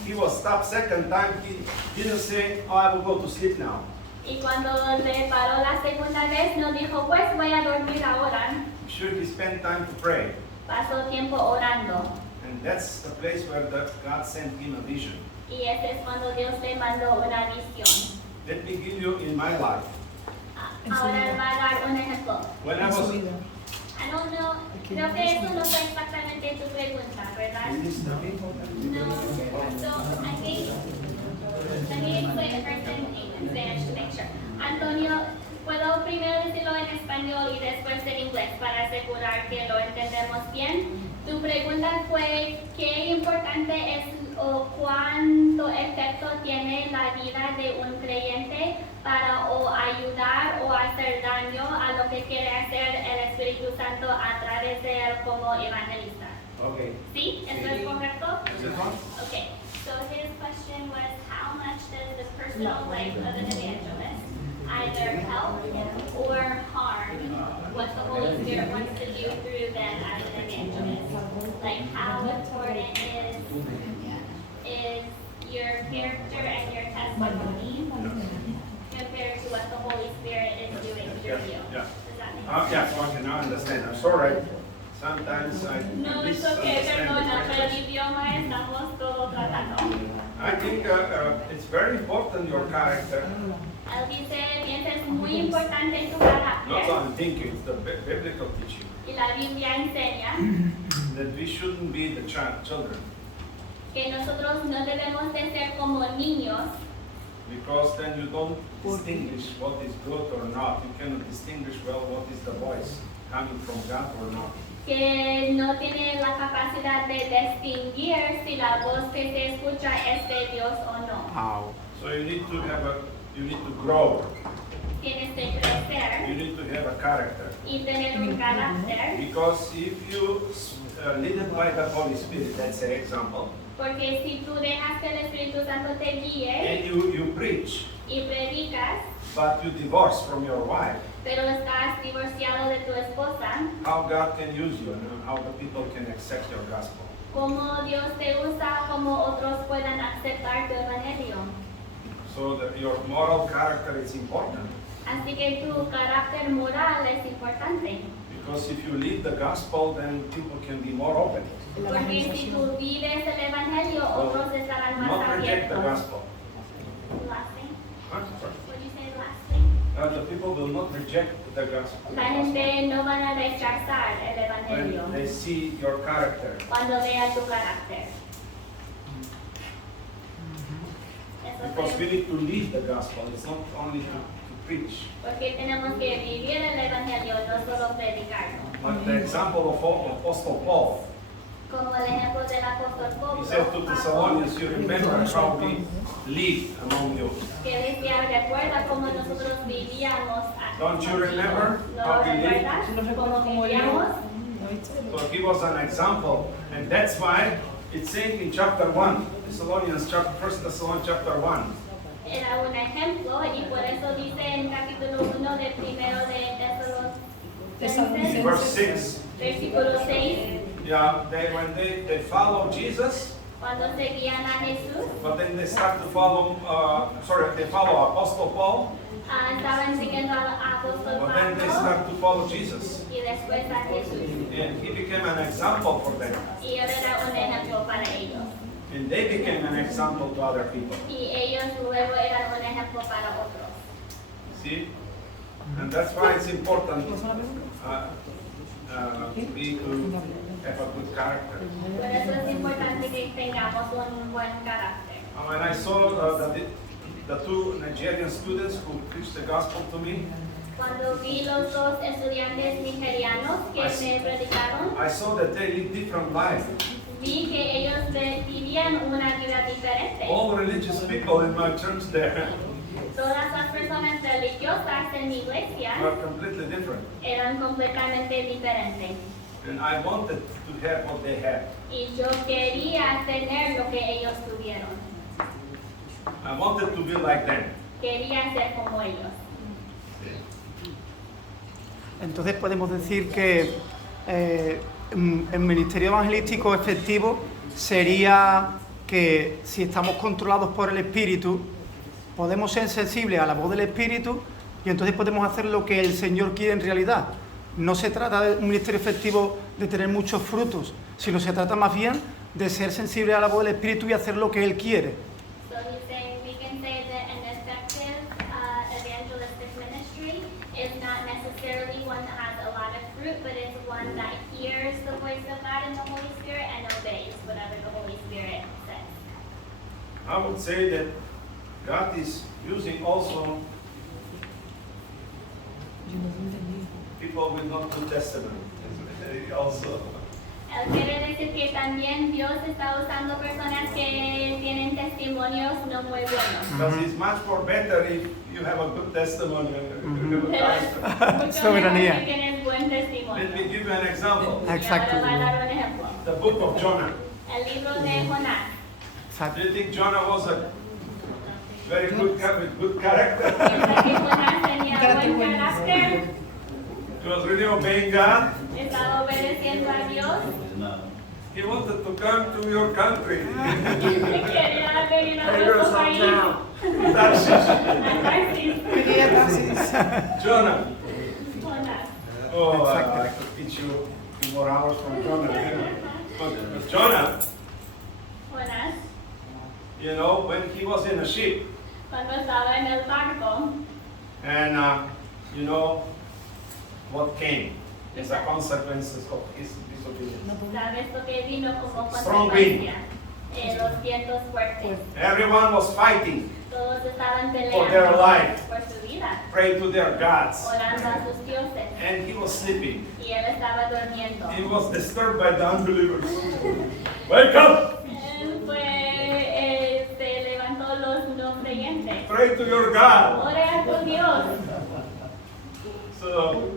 he was stopped second time, he didn't say, "Oh, I will go to sleep now." Y cuando le paró la segunda vez, no dijo, pues voy a dormir ahora. I'm sure he spent time to pray. Pasó tiempo orando. And that's the place where God sent him a vision. Y ese es cuando Dios le mandó una visión. Let me give you in my life. Ahora va a dar un ejemplo. When I En su was vida. I don't know, creo que eso no fue exactamente tu pregunta, ¿verdad? in this No, so I think, let me explain it first in Spanish to make sure. Antonio, puedo primero decirlo en español y después en inglés para asegurar que lo entendemos bien. Tu pregunta fue qué importante es o cuánto efecto tiene la vida de un creyente para o ayudar o hacer daño a lo que quiere hacer el Espíritu Santo a través de él como evangelista. Okay. ¿Sí? ¿Eso es correcto? Is it on? Okay, so his question was how much does the personal life of an evangelist either help or harm what the Holy Spirit wants to do through them as an evangelist? Like how important is your character and your testimony compared to what the Holy Spirit is doing through you? Yeah. Does that make sense? Yeah, okay, now I understand. I'm sorry. Sometimes I No, es okay, misunderstand perdona, the pero el question. idioma estamos todos tratando. I think it's very important your character. Él dice, piensa, es muy importante tu Not carácter. only thinking, it's the biblical teaching. Y la Biblia enseña That we shouldn't be the children. que nosotros no debemos de ser como niños, Because then you don't distinguish what is good or not. You cannot distinguish well what is the voice coming from God or not. que no tienen la capacidad de distinguir si la voz que se escucha es de Dios o no. Au. So you need to grow. Tienes que crecer You need to have a character. y tener un carácter, Because if you lead by the Holy Spirit, let's say example, porque si tú dejas que el Espíritu Santo te guíe and you preach, y predicas, but you divorce from your wife, pero estás divorciado de tu esposa, how God can use you and how the people can accept your gospel. cómo Dios te usa, cómo otros puedan aceptar tu evangelio. So that your moral character is important. Así que tu carácter moral es importante. Because if you lead the gospel, then people can be more open. Porque si tú vives el evangelio, otros estarán más Not reject the abiertos. gospel. Last thing. Huh? Sorry. What did you say last thing? The people will not reject the gospel. La gente no van a rechazar el evangelio When they see your character. cuando vea tu carácter. Eso Because we fue need to lead the gospel. It's not only to preach. porque tenemos que vivir el evangelio, no solo predicarlo. But the example of Apostle Paul, Como el ejemplo del apóstol he Pablo, said to Thessalonians, you remember how we live among you. que decía, recuerda cómo nosotros vivíamos aquí Don't you contigo". remember ¿No how we lived? recuerdas ¿No recuerdas cómo cómo vivíamos? So he was an example, and that's why it's saying in chapter 1, Thessalonians, 1 Thessalonians chapter 1, Era un ejemplo y por eso dice en capítulo 1 de primero de Tesalonicenses, verse 6. versículo 6, Yeah, when they follow Jesus, cuando seguían a Jesús, but then they start to follow, they follow Apostle Paul, estaban siguiendo al apóstol but then they Pablo start to follow Jesus. y después a Jesús. And he became an example for them. Y él era un ejemplo para ellos. And they became an example to other people. Y ellos luego eran un ejemplo para otros. See? And that's why it's important to have a good character. Por eso es importante que tengamos un buen carácter. And when I saw the two Nigerian students who preached the gospel to me, Cuando vi los dos estudiantes nigerianos que me predicaron, I saw that they live different lives. vi que ellos vivían una vida diferente. All religious people in my church there Todas las personas religiosas en mi iglesia are completely different. eran completamente diferentes. And I wanted to have what they had. Y yo quería tener lo que ellos tuvieron. I wanted to be like them. Quería ser como ellos. Entonces podemos decir que el ministerio evangelístico efectivo sería que si estamos controlados por el Espíritu, podemos ser sensibles a la voz del Espíritu y entonces podemos hacer lo que el Señor quiere en realidad. No se trata de un ministerio efectivo de tener muchos frutos, sino se trata más bien de ser sensible a la voz del Espíritu y hacer lo que Él quiere. So he's saying we can say that an effective evangelistic ministry is not necessarily one that has a lot of fruit, but it's one that hears the voice of God and the Holy Spirit and obeys whatever the Holy Spirit says. I would say that God is using also people with not good testimony. Also, Él quiere decir que también Dios está usando personas que tienen testimonios no muy buenos. because it's much more better if you have a good testimony. Pero es mucho Soberanía. mejor si tienes buen testimonio. Let me give you an example. Y Exacto. ahora voy a dar un ejemplo. The book of Jonah. El libro de Jonás. Exacto. Do you think Jonah was a very good guy with good character? Piensa que Jonás tenía buen carácter, He was really obeying God. estaba obedeciendo a Dios He wanted to come to your country. y quería venir a nuestro país. Tarshish. A Tarsis. Jonah. Jonás. Oh, I could teach you 2 more hours from Jonah. But Jonah, Jonás, you know, when he was in a ship, cuando estaba en el barco, and you know what came as a consequence of his disobedience. sabes lo que vino como Strong consecuencia. Los vientos fuertes. Everyone was fighting, Todos estaban For their peleando life. por su vida, praying to their gods, orando a sus dioses. and he was sleeping. Y él estaba durmiendo. He was disturbed by the unbelievers. Wake up! Él se levantó los no creyentes. Pray to your God. Ore a tu Dios. So,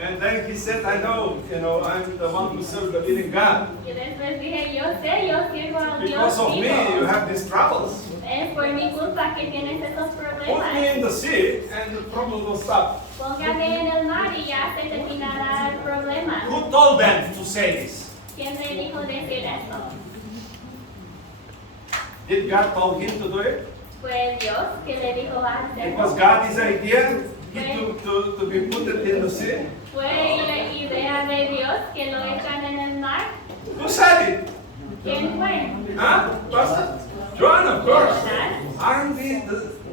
and then he said, I know, you know, I'm the one who serves the living God. Y después dije, yo sé, yo sirvo al Dios Because of me, you vivo. have these troubles. Es por mi culpa que tienes esos Put me problemas. in the sea, and the problem will stop. Póngame en el mar y ya se terminará el problema. Who told them to say this? ¿Quién le dijo decir esto? Did God tell him to do it? Fue Dios que le dijo It was hacerlo. God's idea to be put in the sea? Fue la idea de Dios que lo echan en el mar. Who said it? ¿Quién fue? Huh? Was Jonah, of course. Jonás. Aren't we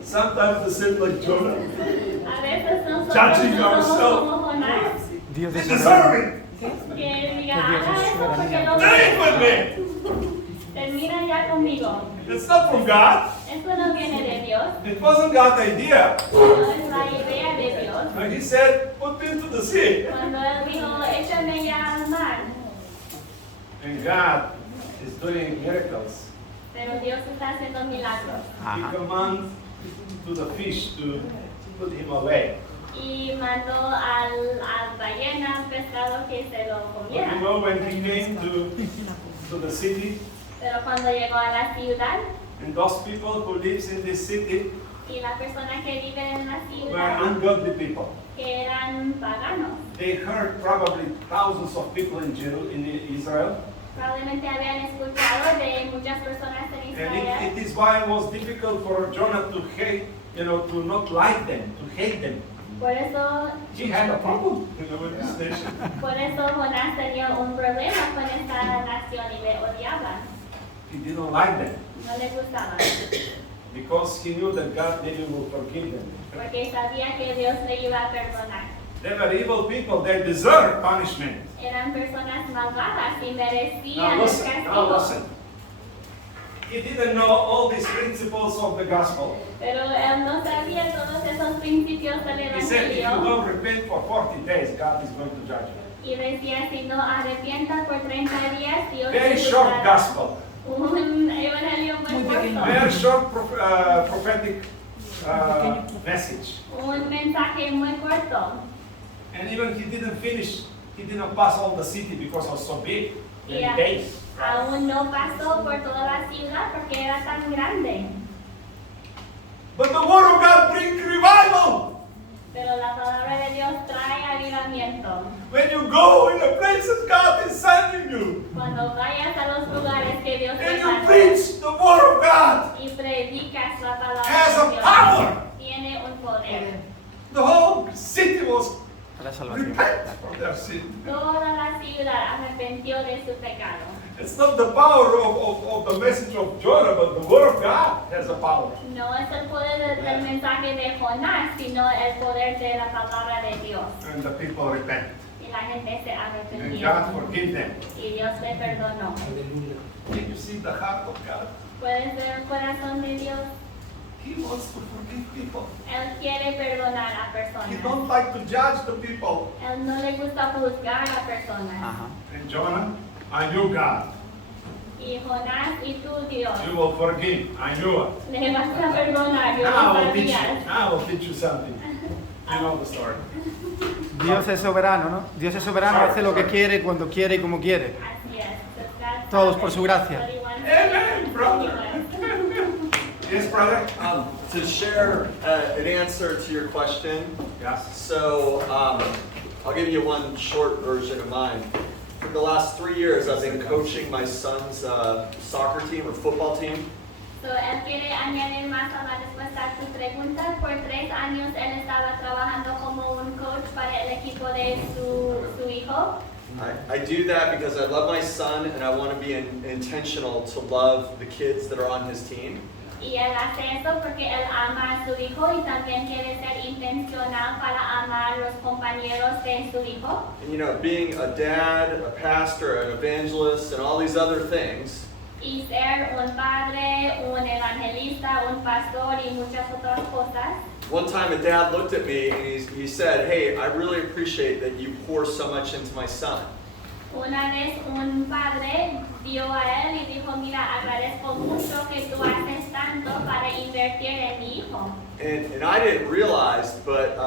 sometimes the same like Jonah? A veces nosotros Judging no somos ourselves. como Jonás, Dios They es deserve soberano. it. que diga, haga eso porque lo Do it with merezco. me. Termina ya conmigo. It's not from God. Esto no viene de Dios, It wasn't God's idea. no es la idea de Dios. When he said, put me into the sea. Cuando Él dijo, échame ya al mar, And God is doing miracles. pero Dios está haciendo milagros. He commands to the fish to put him away. Y mandó al ballena, al pescado que se lo But you comiera. know, when he came to the city, Pero cuando llegó a la ciudad, and those people who lives in this city y las personas que viven en la were ciudad, ungodly people. que eran paganos, They heard probably thousands of people in Israel. probablemente habían escuchado de muchas personas en And Israel. it is why it was difficult for Jonah to hate, you know, to not like them, to hate them. Por eso, He had a problem, you know, with this nation. por eso Jonás tenía un problema con esta nación y le odiaban, He didn't like them no le gustaban, because he knew that God maybe will forgive them. porque sabía que Dios le iba a perdonar. They were evil people, they deserve punishment. Eran personas malvadas y Now merecían el listen, now castigo. listen. He didn't know all these principles of the gospel. Pero él no sabía todos esos principios del He said, if you Evangelio. don't repent for 40 days, God is going to judge you. Y decía, si no arrepientas por 30 días, Dios Very te short juzgará. gospel. Un evangelio muy corto. Very short prophetic message. Un mensaje muy corto. And even he didn't finish, he didn't pass all the city because it was so big. many Yeah. days. Aún no pasó por toda la ciudad porque era tan grande. But the Word of God brings revival. Pero la palabra de Dios trae avivamiento. When you go in the places God is sending you, Cuando vayas a los lugares que Dios te and you manda preach the Word of God, y predicas la palabra has de a Dios, power. tiene un poder. The whole city was La salvación. repent from their sin. Toda la ciudad arrepintió de su pecado. It's not the power of the message of Jonah, but the Word of God has a power. No es el poder del mensaje de Jonás, sino el poder de la palabra de Dios. And the people repent. Y la gente se And arrepintió. God forgive them. Y Dios le perdonó. Can you see the heart of God? ¿Puedes ver el corazón de Dios? He wants to forgive people. Él quiere perdonar a He personas. don't like to judge the people. Él no le gusta juzgar a personas. Ajá. And Jonah, I knew God. Y Jonás, y tú, Dios, You will forgive. I knew it. le vas a perdonar. Yo Now lo I will teach you. sabía. Now I will teach you something. You know the story. Dios es soberano, ¿no? Dios es soberano, hace lo que quiere, cuando quiere y como quiere. Así es. Todos por su gracia. Amen, brother. Yes, brother. To share an answer to your question, Yes. so I'll give you one short version of mine. For the last 3 years, I've been coaching my son's soccer team or football team. So, él quiere añadir más a la respuesta a tu pregunta. Por 3 años él estaba trabajando como un coach para el equipo de su hijo. I do that because I love my son and I want to be intentional to love the kids that are on his team. Y él hace eso porque él ama a su hijo y también quiere ser intencional para amar a los compañeros de su hijo. And you know, being a dad, a pastor, an evangelist, and all these other things, Y ser un padre, un evangelista, un pastor y muchas otras cosas. one time a dad looked at me and he said, "Hey, I really appreciate that you pour so much into my son." Una vez un padre vio a él y dijo, mira, agradezco mucho que tú haces tanto para invertir en mi hijo. And I didn't realize, but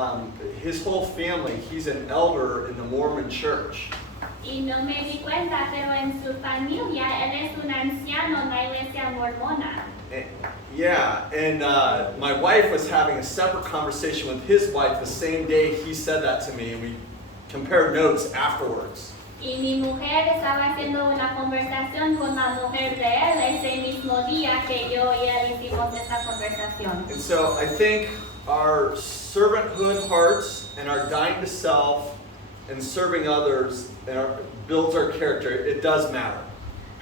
his whole family, he's an elder in the Mormon church. Y no me di cuenta, pero en su familia él es un anciano en la iglesia mormona. Yeah, and my wife was having a separate conversation with his wife the same day he said that to me, and we compared notes afterwards. Y mi mujer estaba haciendo una conversación con la mujer de él ese mismo día que yo y él hicimos esta conversación. And so I think our servanthood hearts and our dying to self and serving others builds our character. It does matter.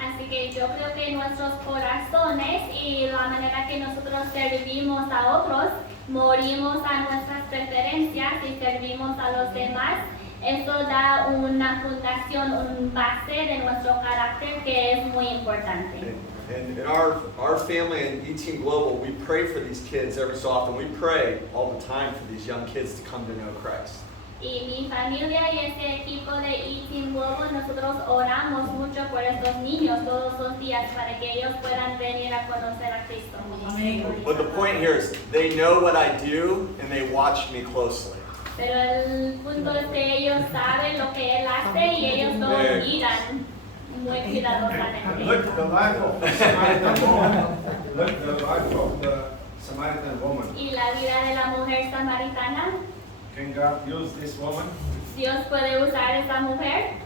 Así que yo creo que nuestros corazones y la manera que nosotros servimos a otros, morimos a nuestras preferencias y servimos a los demás, esto da una fundación, un base de nuestro carácter que es muy importante. And in our family and E-Team Global, we pray for these kids every so often. We pray all the time for these young kids to come to know Christ. Y mi familia y este equipo de E-Team Global, nosotros oramos mucho por estos niños todos los días para que ellos puedan venir a conocer a Cristo. But the point here is they know what I do and they watch me closely. Pero el punto es que ellos saben lo que él hace y ellos lo miran muy cuidadosamente. Look at the life of the Samaritan woman. Look at the life of the Samaritan woman. Y la vida de la mujer samaritana, Can God use this woman? Dios puede usar esta mujer.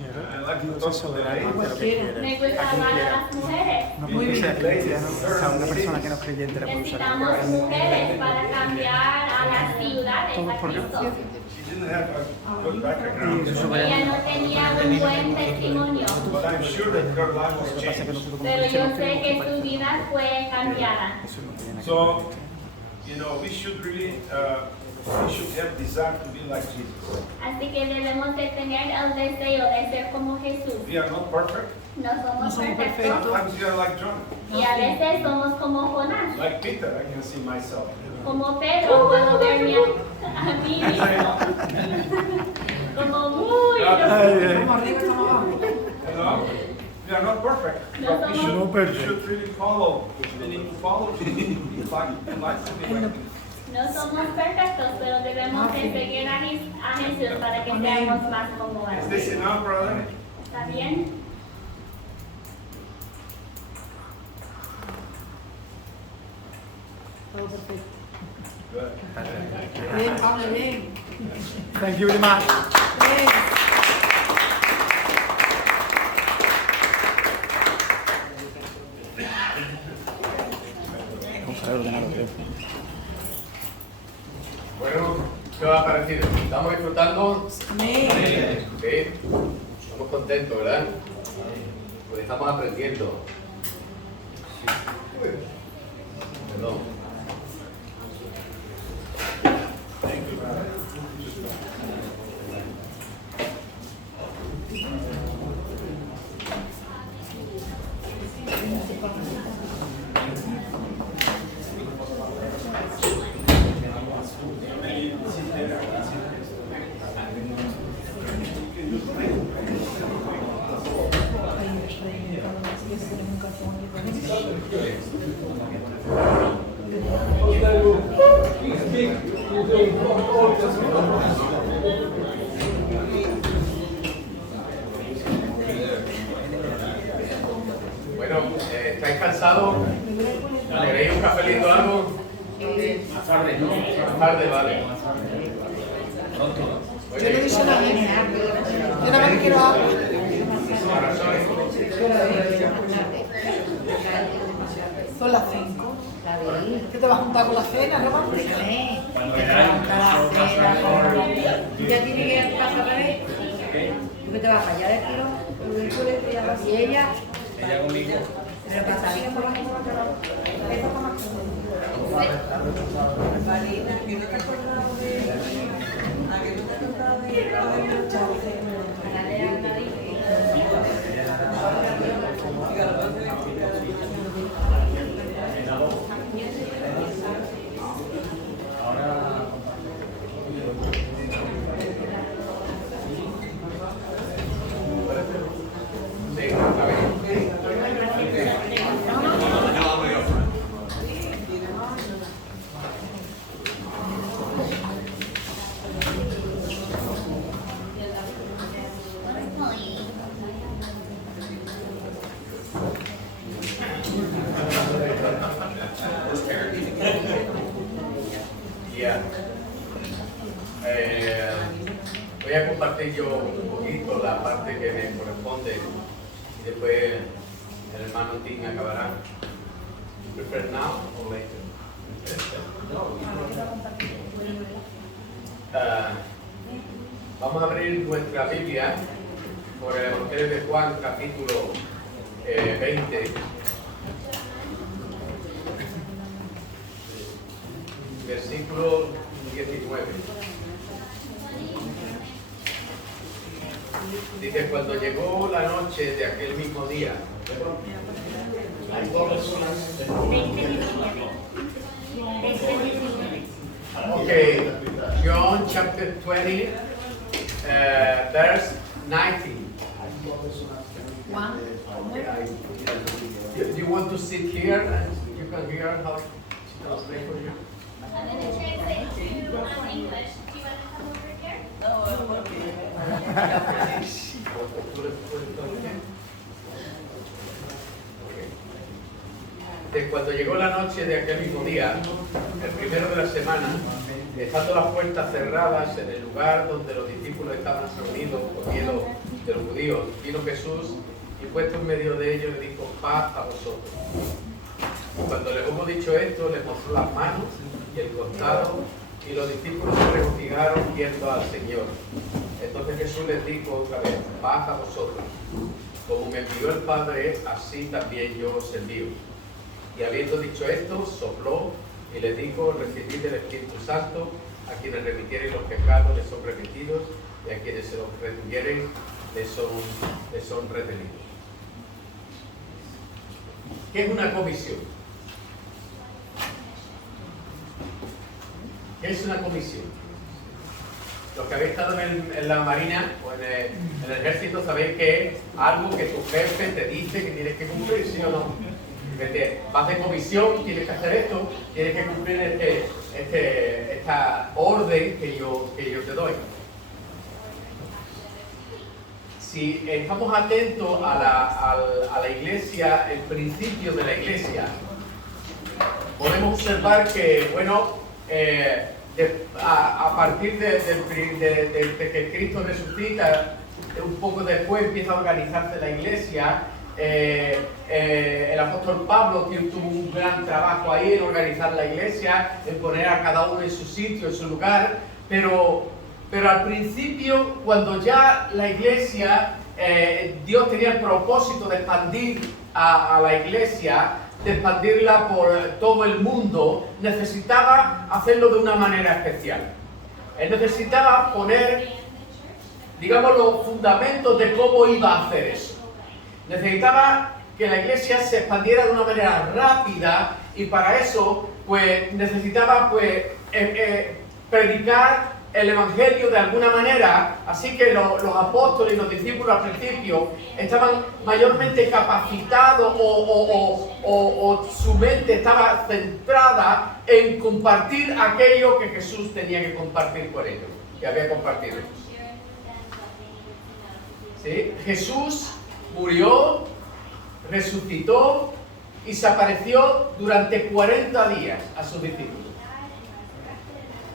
I like to talk to the ladies. Me gusta hablar a las mujeres. No porque sea cristiano, o sea, una persona que no es creyente la puede usar. Necesitamos mujeres para cambiar a las ciudades a Cristo. She didn't have a good background, Ella no tenía un buen testimonio, but I'm sure that her life was Pasa que changed. nosotros como pero yo cristianos sé tenemos que que su vida fue cambiada. Eso es lo que viene aquí. So, you know, we should really, we should have desire to be like Jesus. Así que debemos de tener el deseo de ser como Jesús. We are not perfect. No somos perfectos Sometimes we are like John, y a veces somos como Jonás. like Peter. I can see myself. Como Pedro, puedo verme a mí mismo. Como muy... You know, we are not perfect, No but we somos- should really follow. We need to follow Jesus. Like to be like him. No somos perfectos, pero debemos de seguir a Jesús para que seamos más como Is Él. this enough, brother? ¿Está bien? Todo perfecto. Good. Bien, Pablo, bien. Thank you very much. Bien. Bueno, ¿qué os ha parecido? ¿Estamos disfrutando? Amén. Sí. Estamos contentos, ¿verdad? Porque estamos aprendiendo. Perdón. Bueno, ¿estáis cansados? ¿Queréis un cafelito o algo? Más tarde, ¿no? Más tarde, vale. Yo le he dicho la mañana. Yo nada más quiero agua. Son las 5. ¿Qué te vas a juntar con la cena, romántica? Ya tiene que ir a tu casa otra vez. ¿Tú qué te vas a allá de tiro? ¿Y ella? Ella conmigo. Pero casadita por aquí. Eso está más cómodo. Marina, que no te has acordado de... ¿A que no te has acordado de haber marchado? Sí, está bien. Ya. Voy a compartir yo un poquito la parte que me corresponde y después el hermano Tim acabará. ¿Prefer now or later? Vamos a abrir nuestra Biblia por el Evangelio de Juan, capítulo 20. Versículo 19. Dice, cuando llegó la noche de aquel mismo día. Okay, John chapter 20, verse 19. You want to sit here and you can hear how to translate for you? I'm going to translate to English. Do you want to come over here? De cuando llegó la noche de aquel mismo día, el primero de la semana, estando las puertas cerradas en el lugar donde los discípulos estaban reunidos por miedo de los judíos, vino Jesús y puesto en medio de ellos le dijo, paz a vosotros. Cuando les hubo dicho esto, les mostró las manos y el costado, y los discípulos se regocijaron viendo al Señor. Entonces Jesús les dijo otra vez, paz a vosotros. Como me envió el Padre, así también yo os envío. Y habiendo dicho esto, sopló y les dijo, recibid el Espíritu Santo, a quienes remitieren los pecados les son remitidos, y a quienes se los retuvieren les son retenidos. ¿Qué es una comisión? ¿Qué es una comisión? Los que habéis estado en la marina o en el ejército sabéis que es algo que tu jefe te dice que tienes que cumplir, ¿sí o no? Vas de comisión, tienes que hacer esto, tienes que cumplir esta orden que yo te doy. Si estamos atentos a la iglesia, el principio de la iglesia, podemos observar que, bueno, a partir de que Cristo resucita, un poco después empieza a organizarse la iglesia. El apóstol Pablo tuvo un gran trabajo ahí en organizar la iglesia, en poner a cada uno en su sitio, en su lugar, pero al principio, cuando ya la iglesia, Dios tenía el propósito de expandir a la iglesia, de expandirla por todo el mundo, necesitaba hacerlo de una manera especial. Él necesitaba poner, digamos, los fundamentos de cómo iba a hacer eso. Necesitaba que la iglesia se expandiera de una manera rápida, y para eso pues necesitaba pues predicar el evangelio de alguna manera. Así que los apóstoles y los discípulos al principio estaban mayormente capacitados o su mente estaba centrada en compartir aquello que Jesús tenía que compartir por ellos, que había compartido. ¿Sí? Jesús murió, resucitó y se apareció durante 40 días a sus discípulos.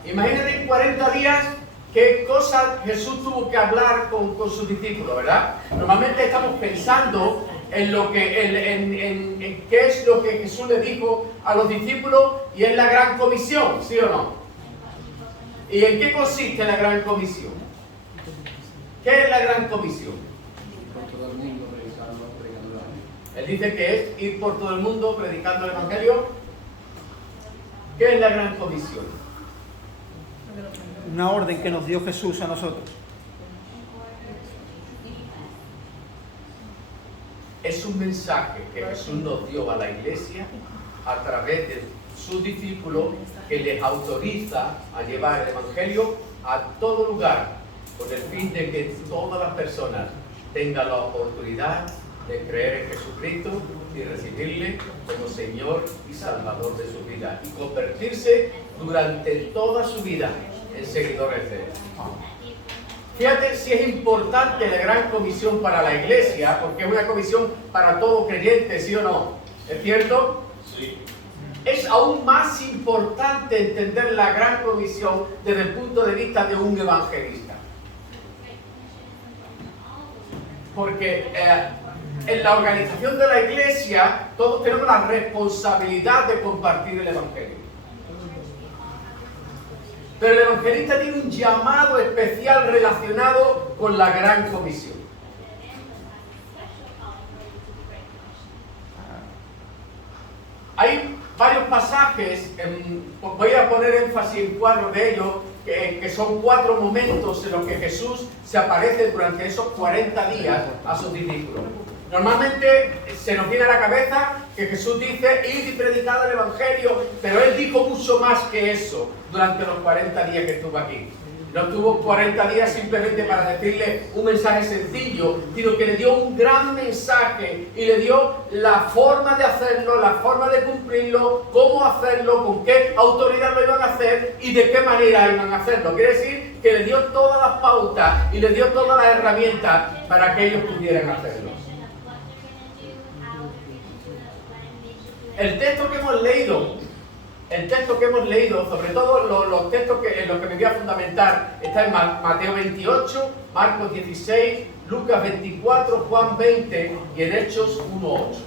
Imagínate en 40 días qué cosas Jesús tuvo que hablar con sus discípulos, ¿verdad? Normalmente estamos pensando en lo que, en qué es lo que Jesús le dijo a los discípulos, y es la gran comisión, ¿sí o no? ¿Y en qué consiste la gran comisión? ¿Qué es la gran comisión? Él dice que es ir por todo el mundo predicando el evangelio. ¿Qué es la gran comisión? Una orden que nos dio Jesús a nosotros. Es un mensaje que Jesús nos dio a la iglesia a través de sus discípulos, que les autoriza a llevar el evangelio a todo lugar, con el fin de que todas las personas tengan la oportunidad de creer en Jesucristo y recibirle como Señor y Salvador de su vida, y convertirse durante toda su vida en seguidores de Él. Fíjate si es importante la gran comisión para la iglesia, porque es una comisión para todo creyente, ¿sí o no? ¿Es cierto? Sí. Es aún más importante entender la gran comisión desde el punto de vista de un evangelista. Porque en la organización de la iglesia todos tenemos la responsabilidad de compartir el evangelio. Pero el evangelista tiene un llamado especial relacionado con la gran comisión. Hay varios pasajes, voy a poner énfasis en 4 de ellos, que son 4 momentos en los que Jesús se aparece durante esos 40 días a sus discípulos. Normalmente se nos viene a la cabeza que Jesús dice, id y predicad el evangelio, pero Él dijo mucho más que eso durante los 40 días que estuvo aquí. No estuvo 40 días simplemente para decirle un mensaje sencillo, sino que le dio un gran mensaje y le dio la forma de hacerlo, la forma de cumplirlo, cómo hacerlo, con qué autoridad lo iban a hacer y de qué manera iban a hacerlo. Quiere decir que le dio todas las pautas y le dio todas las herramientas para que ellos pudieran hacerlo. El texto que hemos leído, sobre todo los textos en los que me voy a fundamentar, está en Mateo 28, Marcos 16, Lucas 24, Juan 20 y en Hechos 1:8.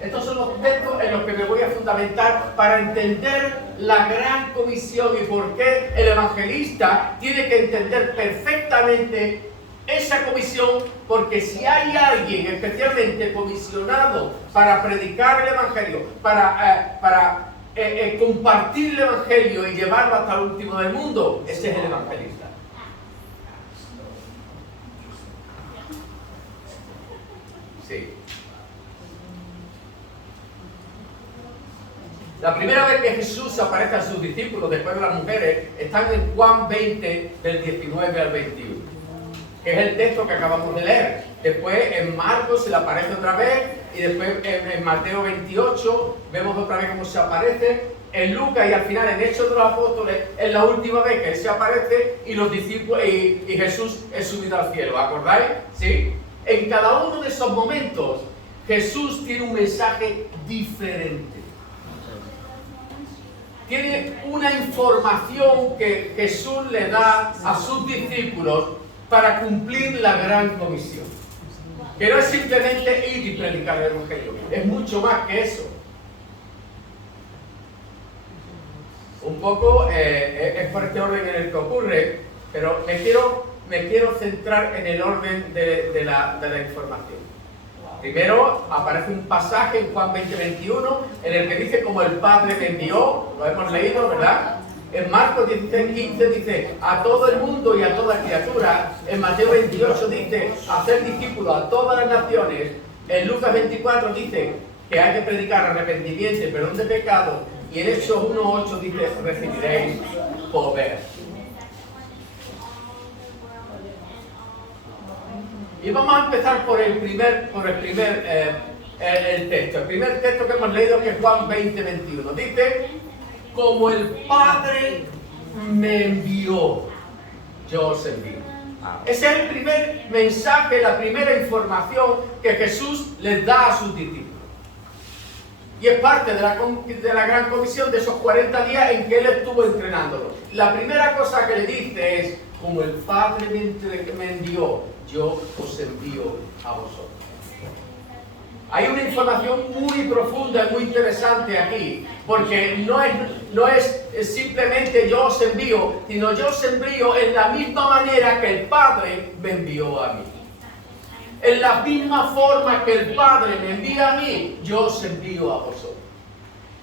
Estos son los textos en los que me voy a fundamentar para entender la gran comisión y por qué el evangelista tiene que entender perfectamente esa comisión, porque si hay alguien especialmente comisionado para predicar el evangelio, para compartir el evangelio y llevarlo hasta el último del mundo, ese es el evangelista. Sí. La primera vez que Jesús se aparece a sus discípulos después de las mujeres están en Juan 20, del 19 al 21. Que es el texto que acabamos de leer. Después en Marcos se le aparece otra vez, y después en Mateo 28 vemos otra vez cómo se aparece. En Lucas y al final en Hechos de los Apóstoles es la última vez que Él se aparece y los discípulos y Jesús es subido al cielo. ¿Acordáis? ¿Sí? En cada uno de esos momentos Jesús tiene un mensaje diferente. tiene una información que Jesús le da a sus discípulos para cumplir la gran comisión. Que no es simplemente ir y predicar el Evangelio, es mucho más que eso. Un poco es por este orden en el que ocurre, pero me quiero centrar en el orden de la información. Primero aparece un pasaje en Juan 20:21 en el que dice como el Padre me envió, lo hemos leído, ¿verdad? En Marcos 16:15 dice a todo el mundo y a toda criatura. En Mateo 28 dice hacer discípulos a todas las naciones. En Lucas 24 dice que hay que predicar arrepentimiento y perdón de pecado. Y en Hechos 1:8 dice recibiréis poder. Y vamos a empezar por el primer texto. El primer texto que hemos leído, que es Juan 20:21. Dice, como el Padre me envió, yo os envío. Ese es el primer mensaje, la primera información que Jesús les da a sus discípulos. Y es parte de la gran comisión de esos 40 días en que Él estuvo entrenándolos. La primera cosa que le dice es, como el Padre me envió, yo os envío a vosotros. Hay una información muy profunda y muy interesante aquí, porque no es simplemente yo os envío, sino yo os envío en la misma manera que el Padre me envió a mí. En la misma forma que el Padre me envía a mí, yo os envío a vosotros.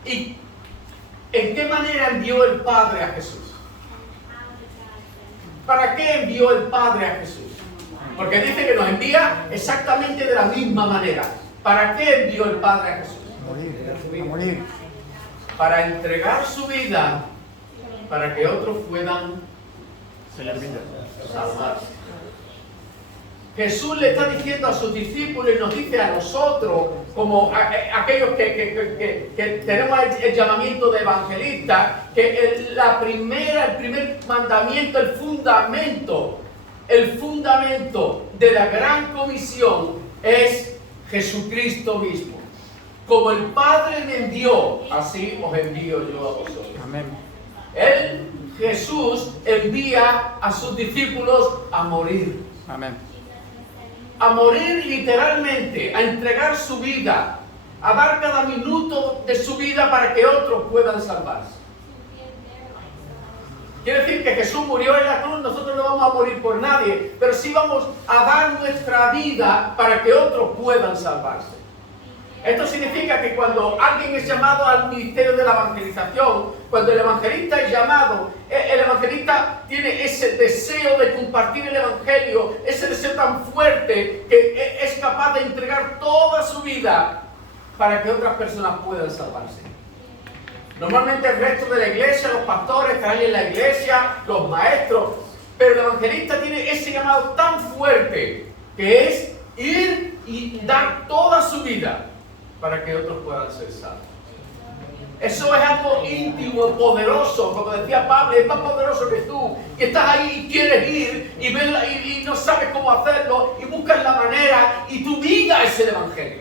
¿Y en qué manera envió el Padre a Jesús? ¿Para qué envió el Padre a Jesús? Porque dice que nos envía exactamente de la misma manera. ¿Para qué envió el Padre a Jesús? A morir. Para entregar su vida para que otros puedan salvarse. Jesús le está diciendo a sus discípulos y nos dice a nosotros, como aquellos que tenemos el llamamiento de evangelistas, que el primer mandamiento, el fundamento de la gran comisión es Jesucristo mismo. Como el Padre me envió, así os envío yo a vosotros. Amén. Jesús envía a sus discípulos a morir. Amén. A morir literalmente, a entregar su vida, a dar cada minuto de su vida para que otros puedan salvarse. Quiere decir que Jesús murió en la cruz, nosotros no vamos a morir por nadie, pero sí vamos a dar nuestra vida para que otros puedan salvarse. Esto significa que cuando alguien es llamado al ministerio de la evangelización, cuando el evangelista es llamado, el evangelista tiene ese deseo de compartir el evangelio, ese deseo tan fuerte que es capaz de entregar toda su vida para que otras personas puedan salvarse. Normalmente el resto de la iglesia, los pastores que hay en la iglesia, los maestros, pero el evangelista tiene ese llamado tan fuerte que es ir y dar toda su vida para que otros puedan ser salvos. Eso es algo íntimo, poderoso, como decía Pablo, es más poderoso que tú, que estás ahí y quieres ir y no sabes cómo hacerlo y buscas la manera y tu vida es el evangelio.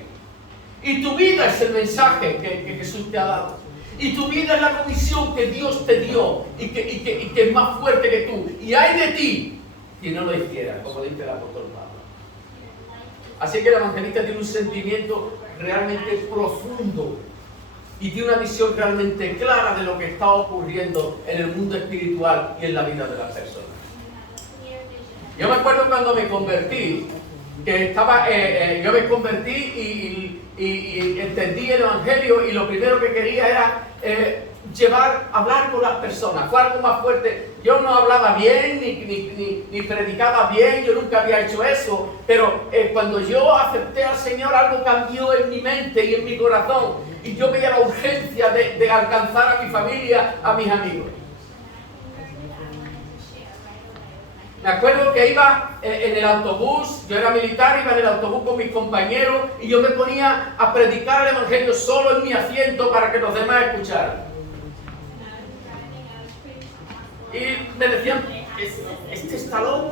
Y tu vida es el mensaje que Jesús te ha dado. Y tu vida es la comisión que Dios te dio y que es más fuerte que tú. Y hay de ti si no lo hicieras, como dice el apóstol Pablo. Así que el evangelista tiene un sentimiento realmente profundo y tiene una visión realmente clara de lo que está ocurriendo en el mundo espiritual y en la vida de las personas. Yo me acuerdo cuando me convertí, yo me convertí y entendí el evangelio y lo primero que quería era hablar con las personas. Fue algo más fuerte. Yo no hablaba bien ni predicaba bien, yo nunca había hecho eso, pero cuando yo acepté al Señor algo cambió en mi mente y en mi corazón y yo veía la urgencia de alcanzar a mi familia, a mis amigos. Me acuerdo que iba en el autobús, yo era militar, iba en el autobús con mis compañeros y yo me ponía a predicar el evangelio solo en mi asiento para que los demás escucharan. Y me decían, este está loco.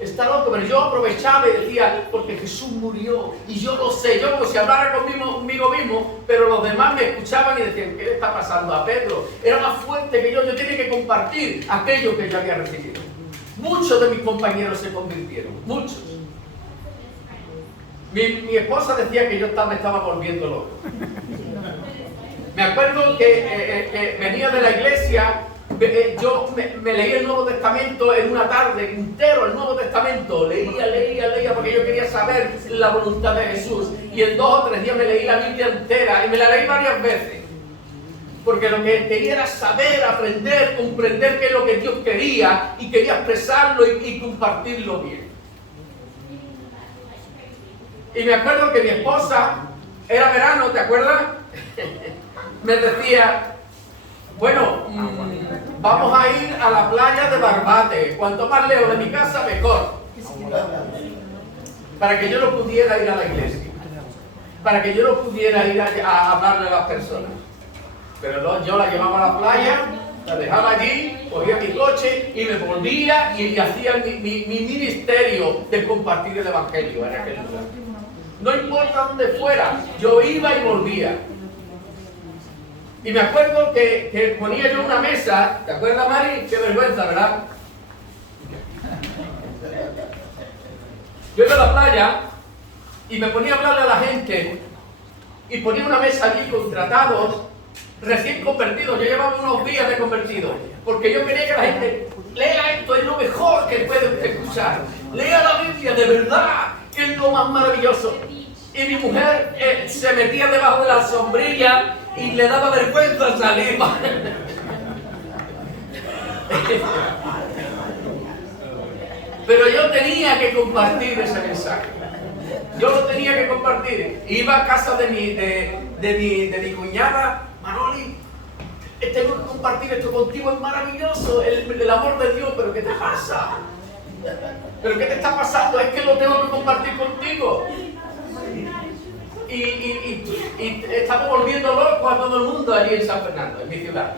Está loco, pero yo aprovechaba y decía, porque Jesús murió y yo lo sé. Yo como si hablara con conmigo mismo, pero los demás me escuchaban y decían, ¿qué le está pasando a Pedro? Era más fuerte que yo tenía que compartir aquello que yo había recibido. Muchos de mis compañeros se convirtieron, muchos. Mi esposa decía que yo me estaba volviendo loco. Me acuerdo que venía de la iglesia, yo me leí el Nuevo Testamento en una tarde, entero el Nuevo Testamento, leía, porque yo quería saber la voluntad de Jesús. Y en 2 o 3 días me leí la Biblia entera y me la leí varias veces. Porque lo que quería era saber, aprender, comprender qué es lo que Dios quería y quería expresarlo y compartirlo bien. Y me acuerdo que mi esposa, era verano, ¿te acuerdas? Me decía, bueno, vamos a ir a la playa de Barbate, cuanto más lejos de mi casa mejor, para que yo no pudiera ir a la iglesia, para que yo no pudiera ir a hablarle a las personas. Pero yo la llevaba a la playa, la dejaba allí, cogía mi coche y me volvía y hacía mi ministerio de compartir el evangelio en aquel lugar. No importa dónde fuera, yo iba y volvía. Y me acuerdo que ponía yo una mesa, ¿te acuerdas, Mari? Qué vergüenza, ¿verdad? Yo iba a la playa y me ponía a hablarle a la gente y ponía una mesa allí con tratados recién convertidos. Yo llevaba unos días de convertido porque yo quería que la gente lea esto, es lo mejor que puede escuchar. Lea la Biblia, de verdad, que es lo más maravilloso. Y mi mujer se metía debajo de la sombrilla y le daba vergüenza salir. Pero yo tenía que compartir ese mensaje. Yo lo tenía que compartir. Iba a casa de mi cuñada, Manoli, tengo que compartir esto contigo, es maravilloso, el amor de Dios, pero ¿qué te pasa? ¿Pero qué te está pasando? Es que lo tengo que compartir contigo. Y estamos volviendo locos a todo el mundo allí en San Fernando, en mi ciudad.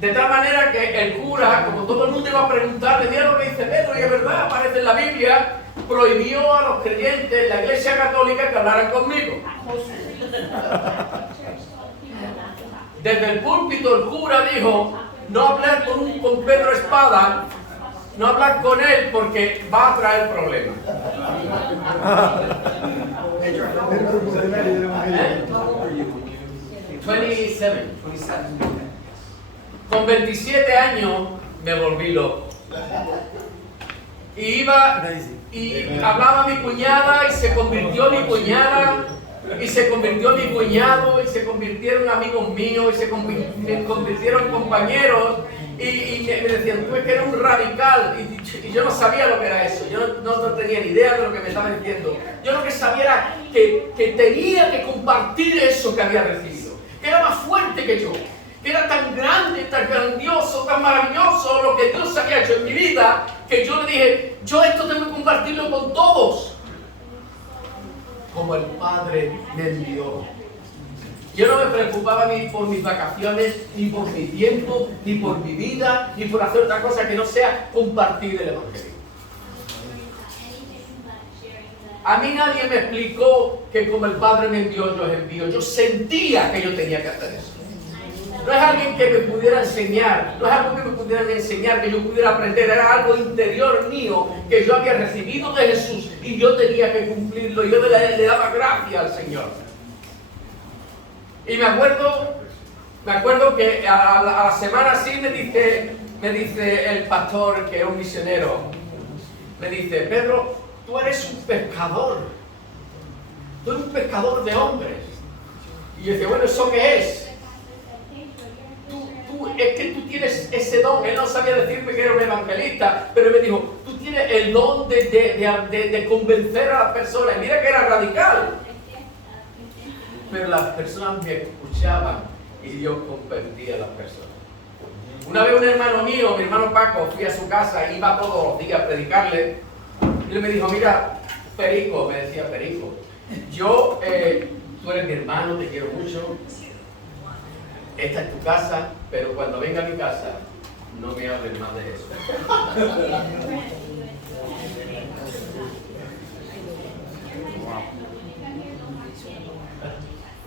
De tal manera que el cura, como todo el mundo iba a preguntarle, mira lo que dice Pedro, y es verdad, aparece en la Biblia, prohibió a los creyentes de la Iglesia Católica que hablaran conmigo. Desde el púlpito el cura dijo, no hablar con Pedro Espada, no hablar con él porque va a traer problemas. 27. Con 27 años me volví loco. Y iba y hablaba a mi cuñada y se convirtió mi cuñada y se convirtió mi cuñado y se convirtieron amigos míos y se convirtieron compañeros y me decían, tú es que eres un radical y yo no sabía lo que era eso, yo no tenía ni idea de lo que me estaba diciendo. Yo lo que sabía era que tenía que compartir eso que había recibido, que era más fuerte que yo, que era tan grande, tan grandioso, tan maravilloso lo que Dios había hecho en mi vida, que yo le dije, yo esto tengo que compartirlo con todos, como el Padre me envió. Yo no me preocupaba ni por mis vacaciones, ni por mi tiempo, ni por mi vida, ni por hacer otra cosa que no sea compartir el Evangelio. A mí nadie me explicó que como el Padre me envió, yo os envío. Yo sentía que yo tenía que hacer eso. No es alguien que me pudiera enseñar, no es algo que me pudieran enseñar, que yo pudiera aprender, era algo interior mío que yo había recibido de Jesús y yo tenía que cumplirlo. Yo le daba gracias al Señor. Y me acuerdo que a la semana así me dice el pastor, que es un misionero, me dice, Pedro, tú eres un pescador de hombres. Y yo decía, bueno, ¿eso qué es? Es que tú tienes ese don. Él no sabía decirme que era un evangelista, pero me dijo, tú tienes el don de convencer a las personas. Mira que era radical. Pero las personas me escuchaban y Dios convertía a las personas. Una vez un hermano mío, mi hermano Paco, fui a su casa y iba todos los días a predicarle. Y él me dijo, mira, Perico, me decía Perico, tú eres mi hermano, te quiero mucho. Esta es tu casa, pero cuando venga a mi casa, no me hables más de eso.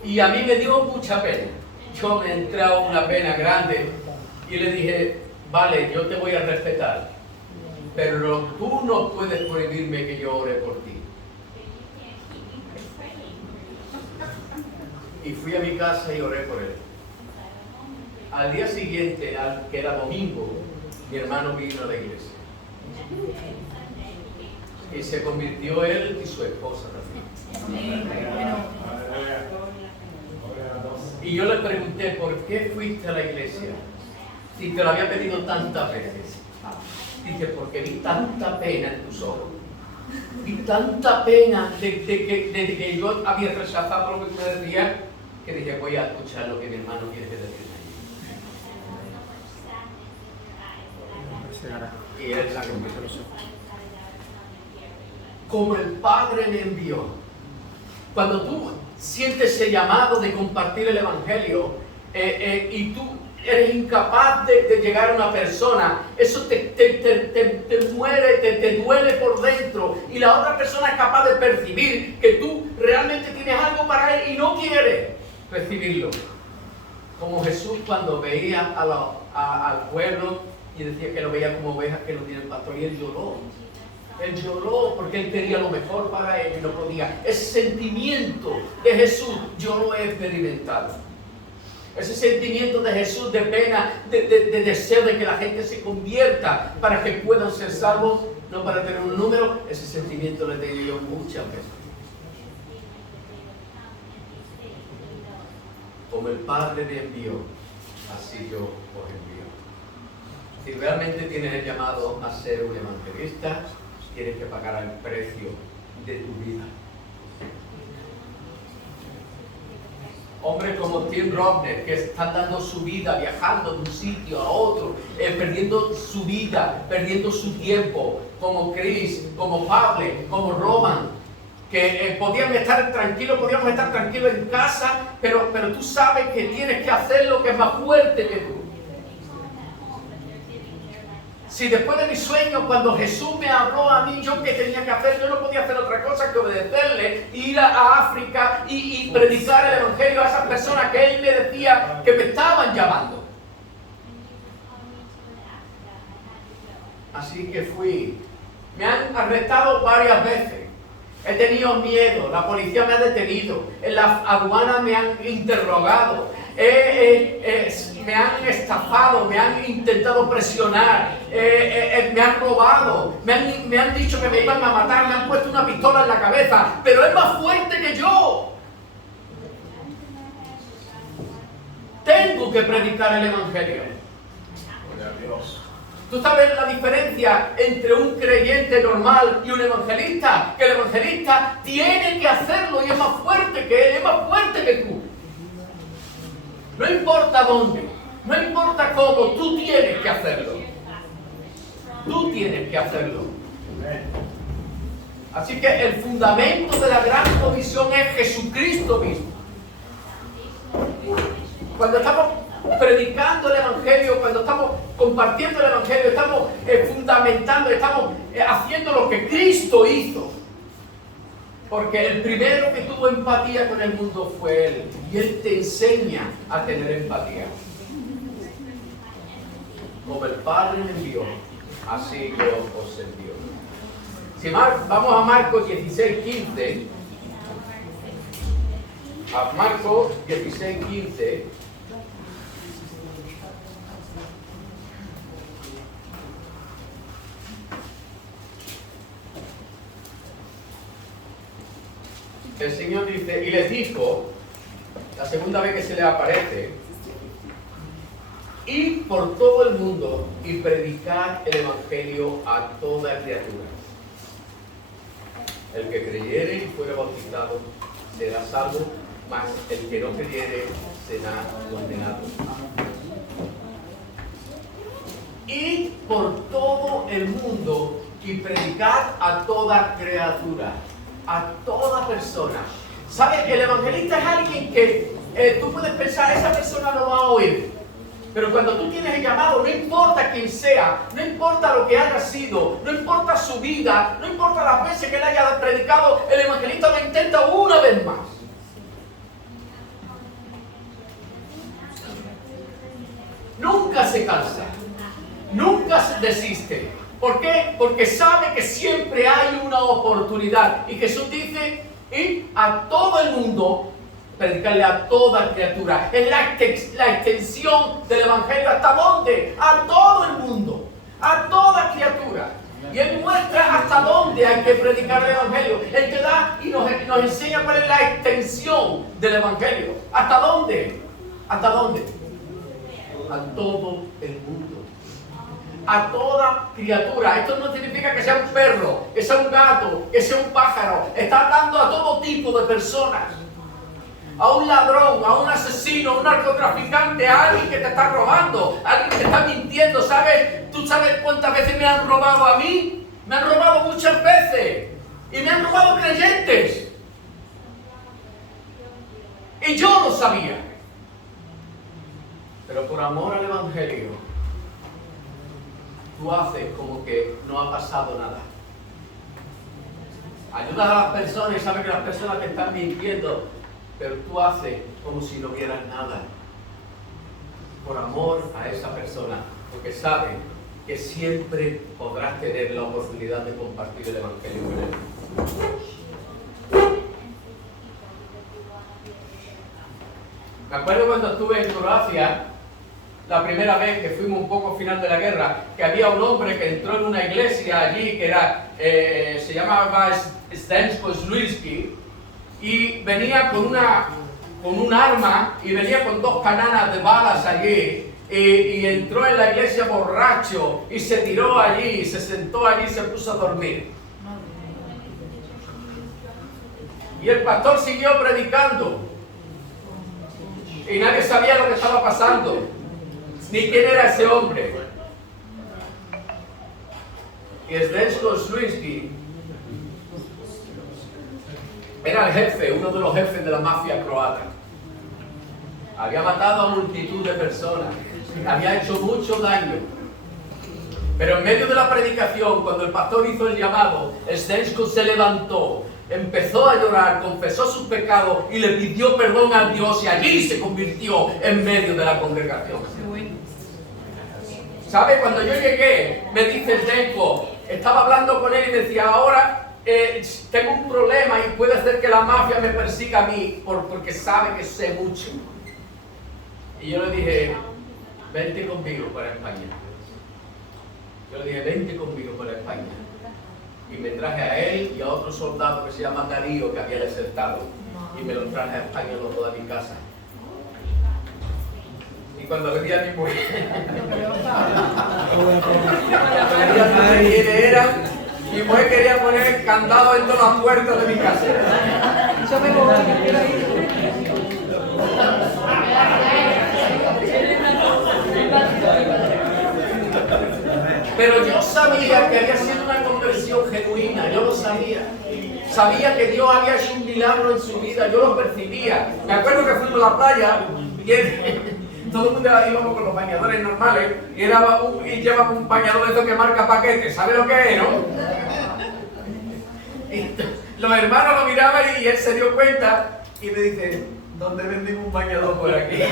Y a mí me dio mucha pena. Yo me entré a una pena grande y le dije, vale, yo te voy a respetar, pero tú no puedes prohibirme que yo ore por ti. Y fui a mi casa y oré por él. Al día siguiente, que era domingo, mi hermano vino a la iglesia. Y se convirtió él y su esposa también. Y yo le pregunté, ¿por qué fuiste a la iglesia? Si te lo había pedido tantas veces. Dije, porque vi tanta pena en tus ojos. Vi tanta pena de que yo había rechazado lo que tú me decías, que dije, voy a escuchar lo que mi hermano quiere decir. Y él la convirtió. Como el Padre me envió. Cuando tú sientes ese llamado de compartir el Evangelio y tú eres incapaz de llegar a una persona, eso te muere, te duele por dentro, y la otra persona es capaz de percibir que tú realmente tienes algo para él y no quiere recibirlo. Como Jesús cuando veía al pueblo y decía que lo veía como ovejas que no tienen pastor, y él lloró. Él lloró porque él quería lo mejor para él y no podía. Ese sentimiento de Jesús yo lo he experimentado. Ese sentimiento de Jesús de pena, de deseo de que la gente se convierta para que puedan ser salvos, no para tener un número, ese sentimiento lo he tenido muchas veces. Como el Padre me envió, así yo os envío. Si realmente tienes el llamado a ser un evangelista, tienes que pagar el precio de tu vida. Hombres como Tim Robbins, que están dando su vida, viajando de un sitio a otro, perdiendo su vida, perdiendo su tiempo, como Chris, como Pablo, como Roman, que podíamos estar tranquilos en casa, pero tú sabes que tienes que hacer lo que es más fuerte que tú. Si después de mi sueño, cuando Jesús me habló a mí, yo qué tenía que hacer, yo no podía hacer otra cosa que obedecerle, ir a África y predicar el Evangelio a esas personas que él me decía que me estaban llamando. Así que fui. Me han arrestado varias veces. He tenido miedo, la policía me ha detenido, en la aduana me han interrogado, me han estafado, me han intentado presionar, me han robado, me han dicho que me iban a matar, me han puesto una pistola en la cabeza, pero es más fuerte que yo. Tengo que predicar el Evangelio. ¿Tú sabes la diferencia entre un creyente normal y un evangelista? Que el evangelista tiene que hacerlo y es más fuerte que él, es más fuerte que tú. No importa dónde, no importa cómo, tú tienes que hacerlo. Tú tienes que hacerlo. Así que el fundamento de la gran comisión es Jesucristo mismo. Cuando estamos predicando el Evangelio, cuando estamos compartiendo el Evangelio, estamos fundamentando, estamos haciendo lo que Cristo hizo. Porque el primero que tuvo empatía con el mundo fue Él. Y Él te enseña a tener empatía. Como el Padre me envió, así yo os envío. Si vamos a Marcos 16:15. A Marcos 16:15. El Señor dice, y les dijo, la segunda vez que se le aparece, id por todo el mundo y predicad el Evangelio a toda criatura. El que creyere y fuere bautizado será salvo, mas el que no creyere será condenado. Id por todo el mundo y predicad a toda criatura. A toda persona. ¿Sabes? El evangelista es alguien que tú puedes pensar, esa persona no va a oír. Pero cuando tú tienes el llamado, no importa quién sea, no importa lo que haya sido, no importa su vida, no importa las veces que él haya predicado, el evangelista lo intenta una vez más. nunca se cansa, nunca se desiste. ¿Por qué? Porque sabe que siempre hay una oportunidad. Y Jesús dice, y a todo el mundo, predicarle a toda criatura. Es la extensión del Evangelio. ¿Hasta dónde? A todo el mundo, a toda criatura. Y Él muestra hasta dónde hay que predicar el Evangelio. Él te da y nos enseña cuál es la extensión del Evangelio. ¿Hasta dónde? ¿Hasta dónde? A todo el mundo. A toda criatura. Esto no significa que sea un perro, que sea un gato, que sea un pájaro. Está hablando a todo tipo de personas. A un ladrón, a un asesino, a un narcotraficante, a alguien que te está robando, a alguien que te está mintiendo. ¿Sabes? ¿Tú sabes cuántas veces me han robado a mí? Me han robado muchas veces. Y me han robado creyentes. Y yo lo sabía. Pero por amor al Evangelio, tú haces como que no ha pasado nada. Ayudas a las personas y sabes que las personas te están mintiendo, pero tú haces como si no vieras nada. Por amor a esa persona, porque sabes que siempre podrás tener la oportunidad de compartir el Evangelio con él. Me acuerdo cuando estuve en Croacia, la primera vez que fuimos un poco final de la guerra, que había un hombre que entró en una iglesia allí que era, se llamaba Zdenko Sluiski, y venía con un arma y venía con 2 cananas de balas allí, y entró en la iglesia borracho y se tiró allí, se sentó allí y se puso a dormir. Y el pastor siguió predicando y nadie sabía lo que estaba pasando, ni quién era ese hombre. Y Zdenko Sluiski era el jefe, uno de los jefes de la mafia croata. Había matado a multitud de personas, había hecho mucho daño. Pero en medio de la predicación, cuando el pastor hizo el llamado, Zdenko se levantó, empezó a llorar, confesó sus pecados y le pidió perdón a Dios, y allí se convirtió en medio de la congregación. ¿Sabe? Cuando yo llegué, me dice Zdenko, estaba hablando con él y decía, ahora tengo un problema y puede ser que la mafia me persiga a mí porque sabe que sé mucho. Y yo le dije, vente conmigo para España. Yo le dije, vente conmigo para España. Y me traje a él y a otro soldado que se llama Darío, que había desertado. Y me lo traje a España, los dos a mi casa. Y cuando le di a mi mujer, quiénes eran, mi mujer quería poner candado en todas las puertas de mi casa. Yo me voy, quiero ir. Pero yo sabía que había sido una conversión genuina, yo lo sabía. Sabía que Dios había hecho un milagro en su vida, yo lo percibía. Me acuerdo que fuimos a la playa y todo el mundo íbamos con los bañadores normales y llevamos un bañador de esos que marca paquetes. ¿Sabe lo que es, no? Y los hermanos lo miraban y él se dio cuenta y me dice, ¿dónde venden un bañador por aquí?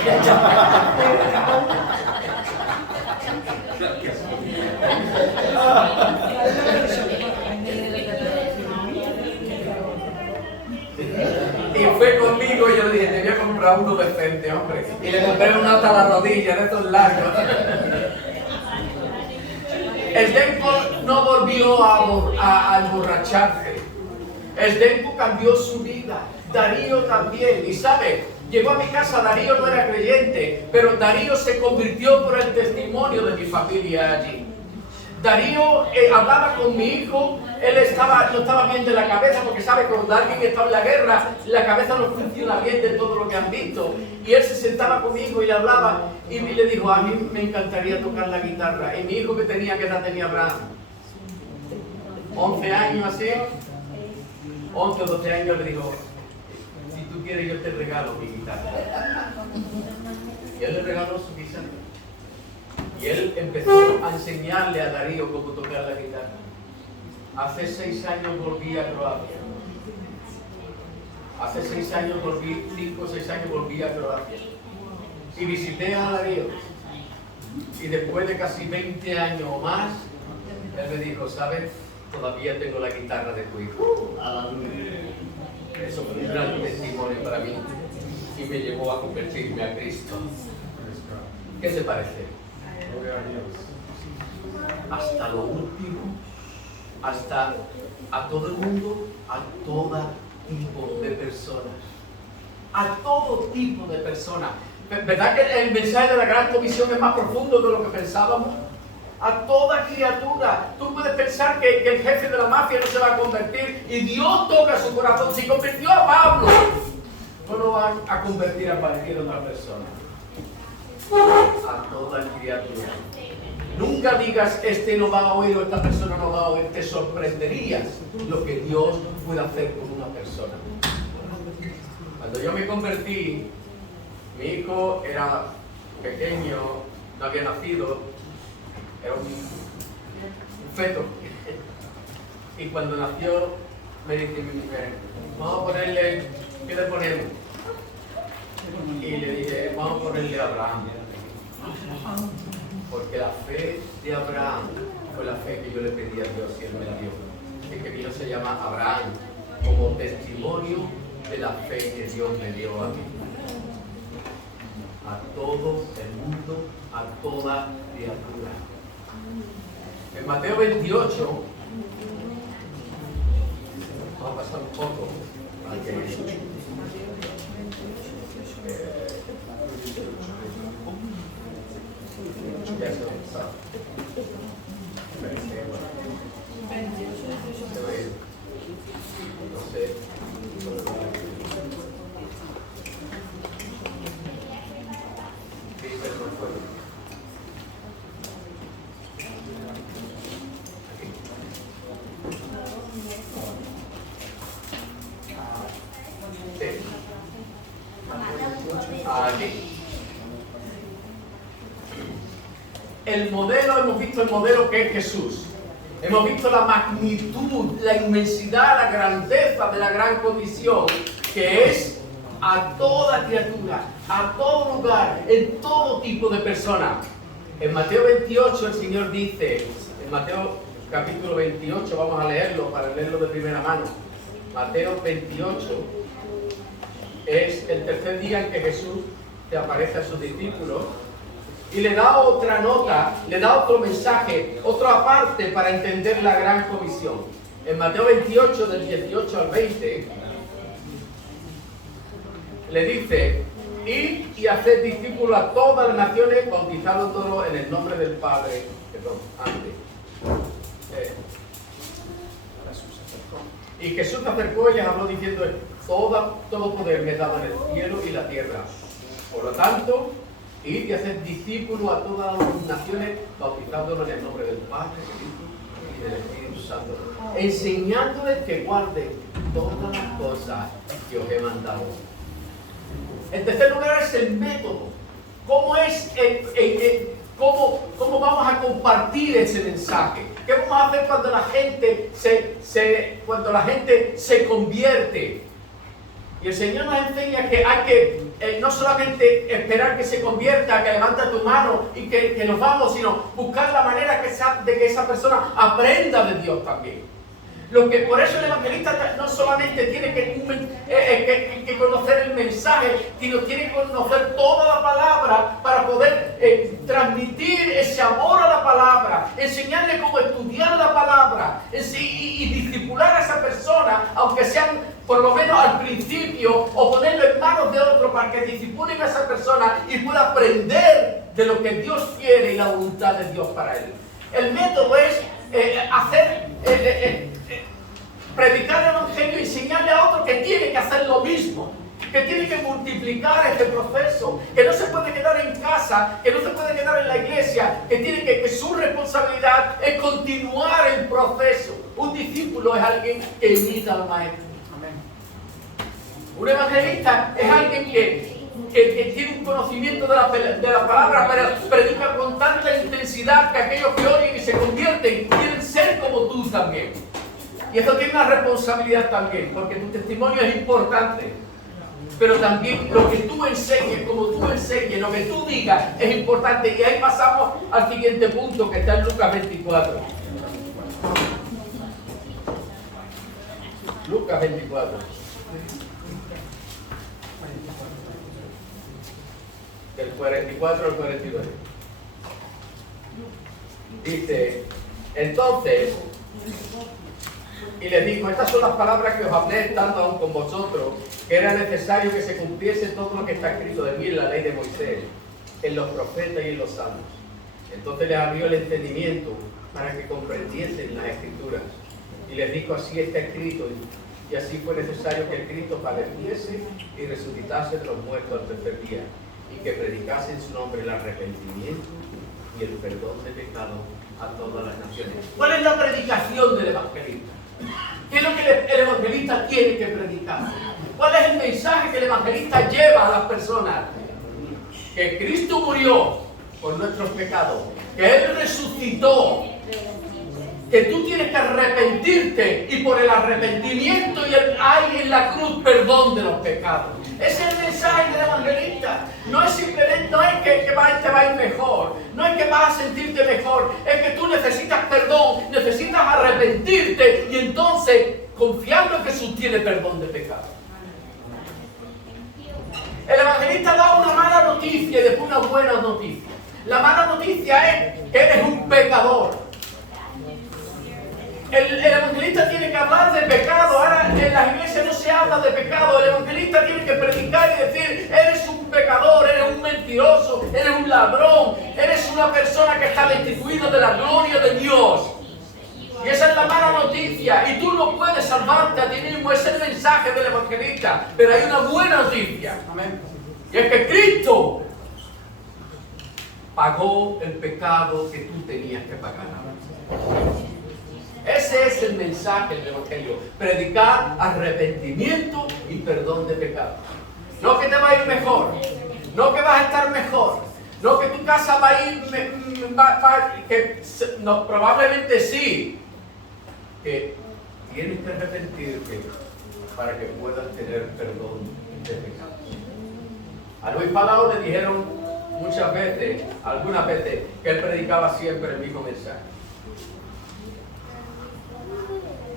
Y fue conmigo y yo le dije, te voy a comprar uno decente, hombre. Y le compré uno hasta la rodilla, de estos largos. Zdenko no volvió a emborracharse. Zdenko cambió su vida. Darío también. Y sabe, llegó a mi casa, Darío no era creyente, pero Darío se convirtió por el testimonio de mi familia allí. Darío hablaba con mi hijo, él no estaba bien de la cabeza, porque sabe, cuando alguien está en la guerra, la cabeza no funciona bien de todo lo que han visto. Y él se sentaba conmigo y le hablaba, y le dijo, a mí me encantaría tocar la guitarra. Y mi hijo que tenía, ¿qué edad tenía Abraham? 11 años así, 11 o 12 años, le dijo, si tú quieres yo te regalo mi guitarra. Y él le regaló su guitarra. Y él empezó a enseñarle a Darío cómo tocar la guitarra. Hace 6 años volví a Croacia. Hace 6 años volví, 5 o 6 años volví a Croacia. Y visité a Darío. Y después de casi 20 años o más, él me dijo, ¿sabes? Todavía tengo la guitarra de tu hijo. Eso fue un gran testimonio para mí y me llevó a convertirme a Cristo. ¿Qué te parece? Hasta lo último, hasta a todo el mundo, a todo tipo de personas. A todo tipo de personas. ¿Verdad que el mensaje de la Gran Comisión es más profundo de lo que pensábamos? A toda criatura. Tú puedes pensar que el jefe de la mafia no se va a convertir y Dios toca su corazón. Si convirtió a Pablo, no lo va a convertir a cualquier otra persona. A toda criatura. Nunca digas, este no va a oír o esta persona no va a oír. Te sorprenderías lo que Dios puede hacer con una persona. Cuando yo me convertí, mi hijo era pequeño, no había nacido, era un feto. Y cuando nació, me dice mi mujer, vamos a ponerle, ¿qué le ponemos? Y le dije, vamos a ponerle Abraham. Porque la fe de Abraham fue la fe que yo le pedí a Dios y Él me la dio. Es que Dios se llama Abraham como testimonio de la fe que Dios me dio a mí. A todo el mundo, a toda criatura. En Mateo 28, vamos a pasar un poco para que ya se ha pasado. No sé. Aquí. El modelo, hemos visto el modelo que es Jesús. Hemos visto la magnitud, la inmensidad, la grandeza de la gran comisión, que es a toda criatura, a todo lugar, en todo tipo de personas. En Mateo 28 el Señor dice, en Mateo capítulo 28, vamos a leerlo para leerlo de primera mano. Mateo 28 es el tercer día en que Jesús se aparece a sus discípulos y le da otra nota, le da otro mensaje, otra parte para entender la gran comisión. En Mateo 28, del 18 al 20, le dice, id y haced discípulos a todas las naciones, bautizándolos en el nombre del Padre, y Jesús se acercó y les habló diciendo, todo poder me es dado en el cielo y la tierra. Por lo tanto, id y haced discípulos a todas las naciones, bautizándolos en el nombre del Padre, y del Espíritu Santo, enseñándoles que guarden todas las cosas que os he mandado. En tercer lugar es el método. ¿Cómo es cómo vamos a compartir ese mensaje? ¿Qué vamos a hacer cuando la gente se convierte? Y el Señor nos enseña que hay que no solamente esperar que se convierta, que levante tu mano y que nos vamos, sino buscar la manera de que esa persona aprenda de Dios también. Por eso el evangelista no solamente tiene que conocer el mensaje, sino tiene que conocer toda la palabra para poder transmitir ese amor a la palabra, enseñarle cómo estudiar la palabra y discipular a esa persona, aunque sean por lo menos al principio, o ponerlo en manos de otro para que discipulen a esa persona y pueda aprender de lo que Dios quiere y la voluntad de Dios para él. El método es predicar el evangelio y enseñarle a otro que tiene que hacer lo mismo, que tiene que multiplicar este proceso, que no se puede quedar en casa, que no se puede quedar en la iglesia, que su responsabilidad es continuar el proceso. Un discípulo es alguien que imita al maestro. Un evangelista es alguien que tiene un conocimiento de la palabra, pero predica con tanta intensidad que aquellos que oyen y se convierten quieren ser como tú también. Y eso tiene una responsabilidad también, porque tu testimonio es importante. pero también lo que tú enseñes, como tú enseñes, lo que tú digas es importante. Y ahí pasamos al siguiente punto que está en Lucas 24. Lucas 24. Del 44 al 49. Dice, entonces, y les dijo, estas son las palabras que os hablé estando aún con vosotros, que era necesario que se cumpliese todo lo que está escrito de mí en la ley de Moisés, en los profetas y en los salmos. Entonces les abrió el entendimiento para que comprendiesen las escrituras. Y les dijo, así está escrito, y así fue necesario que el Cristo padeciese y resucitase de los muertos al tercer día, y que predicase en su nombre el arrepentimiento y el perdón de pecado a todas las naciones. ¿Cuál es la predicación del evangelista? ¿Qué es lo que el evangelista tiene que predicar? ¿Cuál es el mensaje que el evangelista lleva a las personas? Que Cristo murió por nuestros pecados, que Él resucitó, que tú tienes que arrepentirte y por el arrepentimiento hay en la cruz perdón de los pecados. Ese es el mensaje del evangelista. No es simplemente, no es que te va a ir mejor, no es que vas a sentirte mejor, es que tú necesitas perdón, necesitas arrepentirte y entonces, confiando en Jesús, tiene perdón de pecado. El evangelista da una mala noticia y después una buena noticia. La mala noticia es que eres un pecador. El evangelista tiene que hablar de pecado. Ahora en las iglesias no se habla de pecado. El evangelista tiene que predicar y decir, eres un pecador, eres un mentiroso, eres un ladrón, eres una persona que está destituido de la gloria de Dios. Y esa es la mala noticia. Y tú no puedes salvarte a ti mismo. Ese es el mensaje del evangelista. Pero hay una buena noticia. Amén. Y es que Cristo pagó el pecado que tú tenías que pagar. Ese es el mensaje del evangelio. Predicar arrepentimiento y perdón de pecado. No que te va a ir mejor. No que vas a estar mejor. No que tu casa va a ir... no, probablemente sí. Que tienes que arrepentirte para que puedas tener perdón de pecado. A Luis Palau le dijeron muchas veces, algunas veces, que él predicaba siempre el mismo mensaje.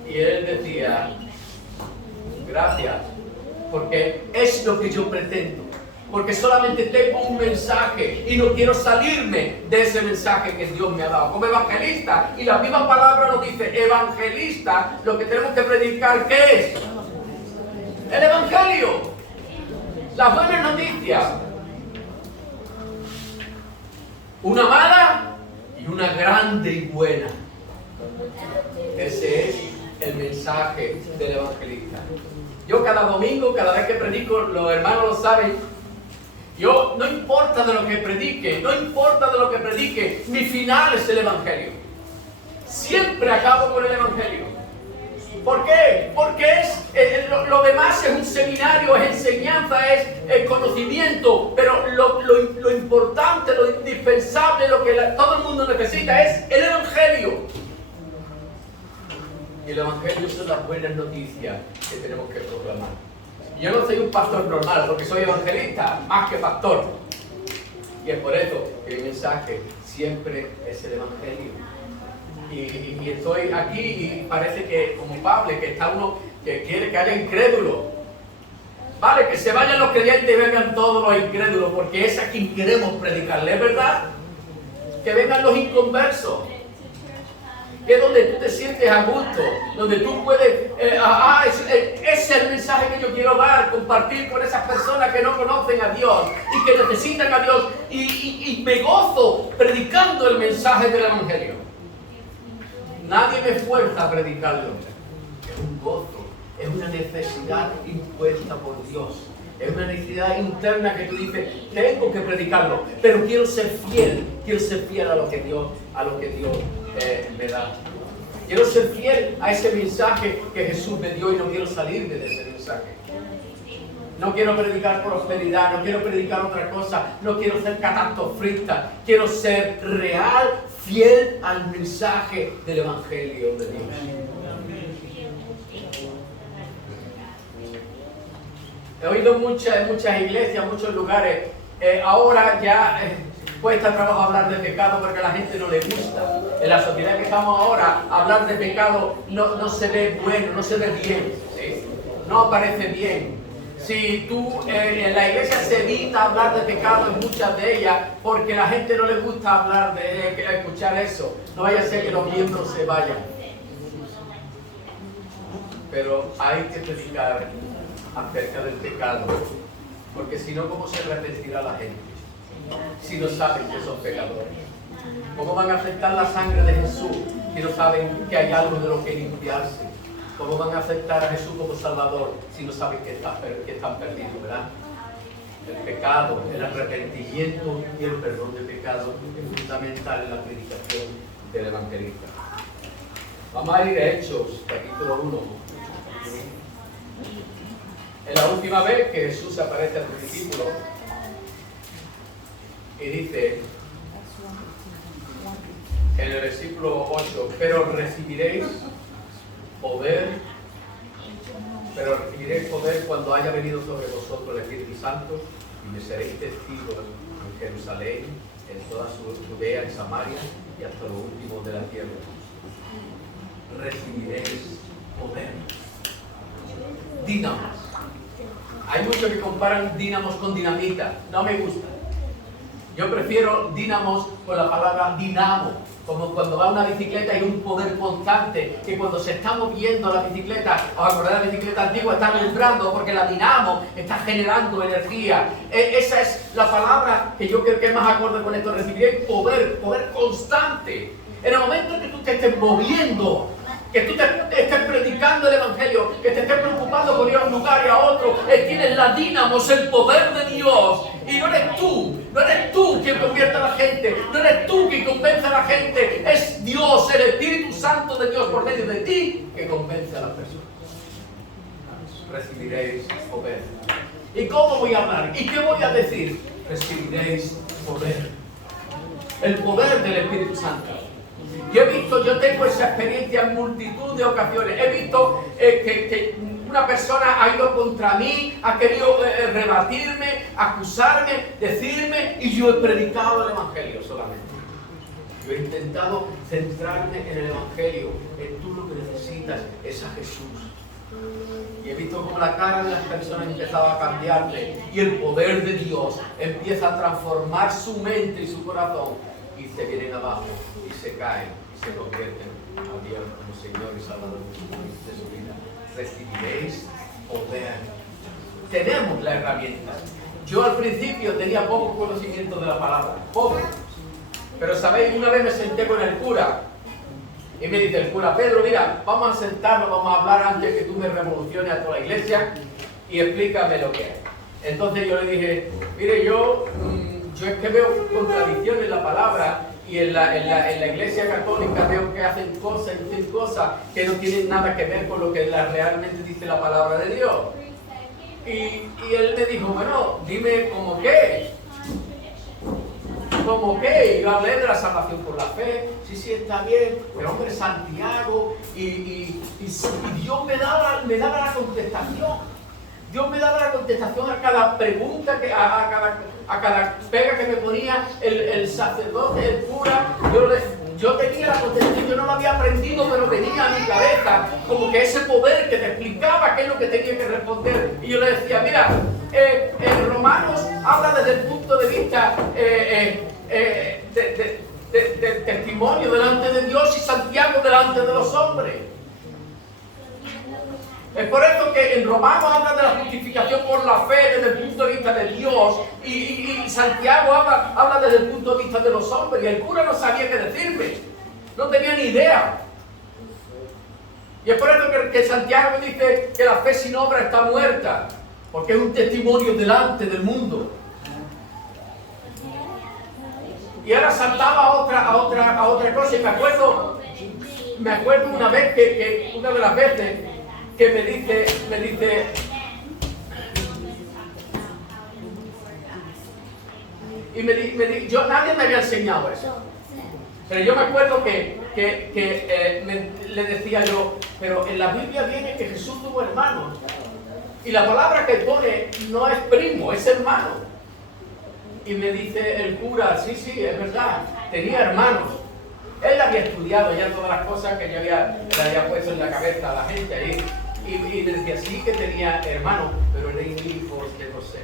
Y él decía, gracias, porque es lo que yo pretendo. Porque solamente tengo un mensaje y no quiero salirme de ese mensaje que Dios me ha dado. Como evangelista, y la misma palabra nos dice, evangelista, lo que tenemos que predicar, ¿qué es? El evangelio. Las buenas noticias. Una mala y una grande y buena. Ese es el mensaje del evangelista. Yo cada domingo, cada vez que predico, los hermanos lo saben, yo no importa de lo que predique, mi final es el evangelio. Siempre acabo con el evangelio. ¿Por qué? Porque lo demás es un seminario, es enseñanza, es el conocimiento, pero lo importante, lo indispensable, lo que todo el mundo necesita es el evangelio. Y el evangelio son las buenas noticias que tenemos que proclamar. Y yo no soy un pastor normal, porque soy evangelista, más que pastor. Y es por eso que mi mensaje siempre es el evangelio. Y estoy aquí y parece que, como Pablo, que está uno que quiere que haya incrédulos. Vale, que se vayan los creyentes y vengan todos los incrédulos, porque es a quien queremos predicarle, ¿es verdad? Que vengan los inconversos. Que es donde tú te sientes a gusto, donde tú puedes, ese es el mensaje que yo quiero dar, compartir con esas personas que no conocen a Dios y que necesitan a Dios, y me gozo predicando el mensaje del evangelio. Nadie me fuerza a predicarlo, es un gozo, es una necesidad impuesta por Dios. Es una necesidad interna que tú dices, tengo que predicarlo, pero quiero ser fiel a lo que Dios me da. Quiero ser fiel a ese mensaje que Jesús me dio y no quiero salirme de ese mensaje. No quiero predicar prosperidad, no quiero predicar otra cosa, no quiero ser catastrofista, quiero ser real, fiel al mensaje del Evangelio de Dios. He oído en muchas iglesias, en muchos lugares, ahora ya cuesta trabajo hablar de pecado porque a la gente no le gusta. En la sociedad que estamos ahora, hablar de pecado no se ve bueno, no se ve bien, ¿sí? No parece bien. Si tú en la iglesia se evita hablar de pecado en muchas de ellas porque a la gente no le gusta hablar escuchar eso, no vaya a ser que los miembros se vayan. Pero hay que predicar acerca del pecado, porque si no, ¿cómo se arrepentirá la gente? Si no saben que son pecadores. ¿Cómo van a aceptar la sangre de Jesús si no saben que hay algo de lo que limpiarse? ¿Cómo van a aceptar a Jesús como Salvador si no saben que están perdidos, verdad? El pecado, el arrepentimiento y el perdón de pecado es fundamental en la predicación del evangelista. Vamos a ir a Hechos, capítulo 1. Es la última vez que Jesús aparece a sus discípulos y dice en el versículo 8, pero recibiréis poder cuando haya venido sobre vosotros el Espíritu Santo y me seréis testigos en Jerusalén, en toda Judea, en Samaria y hasta lo último de la tierra. Recibiréis poder. Dínamos. Hay muchos que comparan dínamos con dinamita. No me gusta. Yo prefiero dínamos con la palabra dinamo. Como cuando va una bicicleta hay un poder constante, que cuando se está moviendo la bicicleta, os acordáis de la bicicleta antigua, está vibrando porque la dinamo está generando energía. Esa es la palabra que yo creo que es más acorde con esto. Recibir poder constante. En el momento en que tú te estés moviendo, que tú te estés predicando el evangelio, que te estés preocupando por ir a un lugar y a otro, tienes la dinamos, el poder de Dios. Y no eres tú quien convierte a la gente, no eres tú quien convence a la gente, es Dios, el Espíritu Santo de Dios por medio de ti que convence a las personas. Recibiréis poder. ¿Y cómo voy a hablar? ¿Y qué voy a decir? Recibiréis poder. El poder del Espíritu Santo. Yo tengo esa experiencia en multitud de ocasiones. He visto que una persona ha ido contra mí, ha querido rebatirme, acusarme, decirme, y yo he predicado el Evangelio solamente. Yo he intentado centrarme en el Evangelio, en tú lo que necesitas es a Jesús. Y he visto cómo la cara de las personas empezaba a cambiarle y el poder de Dios empieza a transformar su mente y su corazón y se vienen abajo y se caen y se convierten a Dios como Señor y Salvador de su vida. Recibiréis poder. Tenemos la herramienta. Yo al principio tenía poco conocimiento de la palabra, poco. Pero sabéis, una vez me senté con el cura y me dice el cura: Pedro, mira, vamos a sentarnos, vamos a hablar antes que tú me revoluciones a toda la iglesia y explícame lo que es. Entonces yo le dije: mire, yo es que veo contradicciones en la palabra y en la iglesia católica veo que hacen cosas y dicen cosas que no tienen nada que ver con lo que realmente dice la palabra de Dios. Y él me dijo: bueno, dime cómo qué. ¿Cómo qué? Yo hablé de la salvación por la fe, sí, está bien, pero hombre, Santiago, y Dios me daba la contestación. Dios me daba la contestación a cada pregunta, a cada pega que me ponía el sacerdote, el cura. Yo tenía la contestación, yo no lo había aprendido, pero venía a mi cabeza como que ese poder que te explicaba qué es lo que tenía que responder. Y yo le decía: mira, en Romanos habla desde el punto de vista del testimonio delante de Dios y Santiago delante de los hombres. Es por eso que en Romanos habla de la justificación por la fe desde el punto de vista de Dios y Santiago habla desde el punto de vista de los hombres. Y el cura no sabía qué decirme, no tenía ni idea. Y es por eso que Santiago dice que la fe sin obra está muerta, porque es un testimonio delante del mundo. Y ahora saltaba a otra cosa, y me acuerdo una vez que una de las veces que me dice nadie me había enseñado eso, pero yo me acuerdo que le decía yo: pero en la Biblia viene que Jesús tuvo hermanos, Y la palabra que pone no es primo, es hermano. Y me dice el cura, sí, es verdad, tenía hermanos. Él había estudiado ya todas las cosas que yo le había puesto en la cabeza a la gente ahí. Y le decía, sí que tenía hermanos, pero eran hijos de José.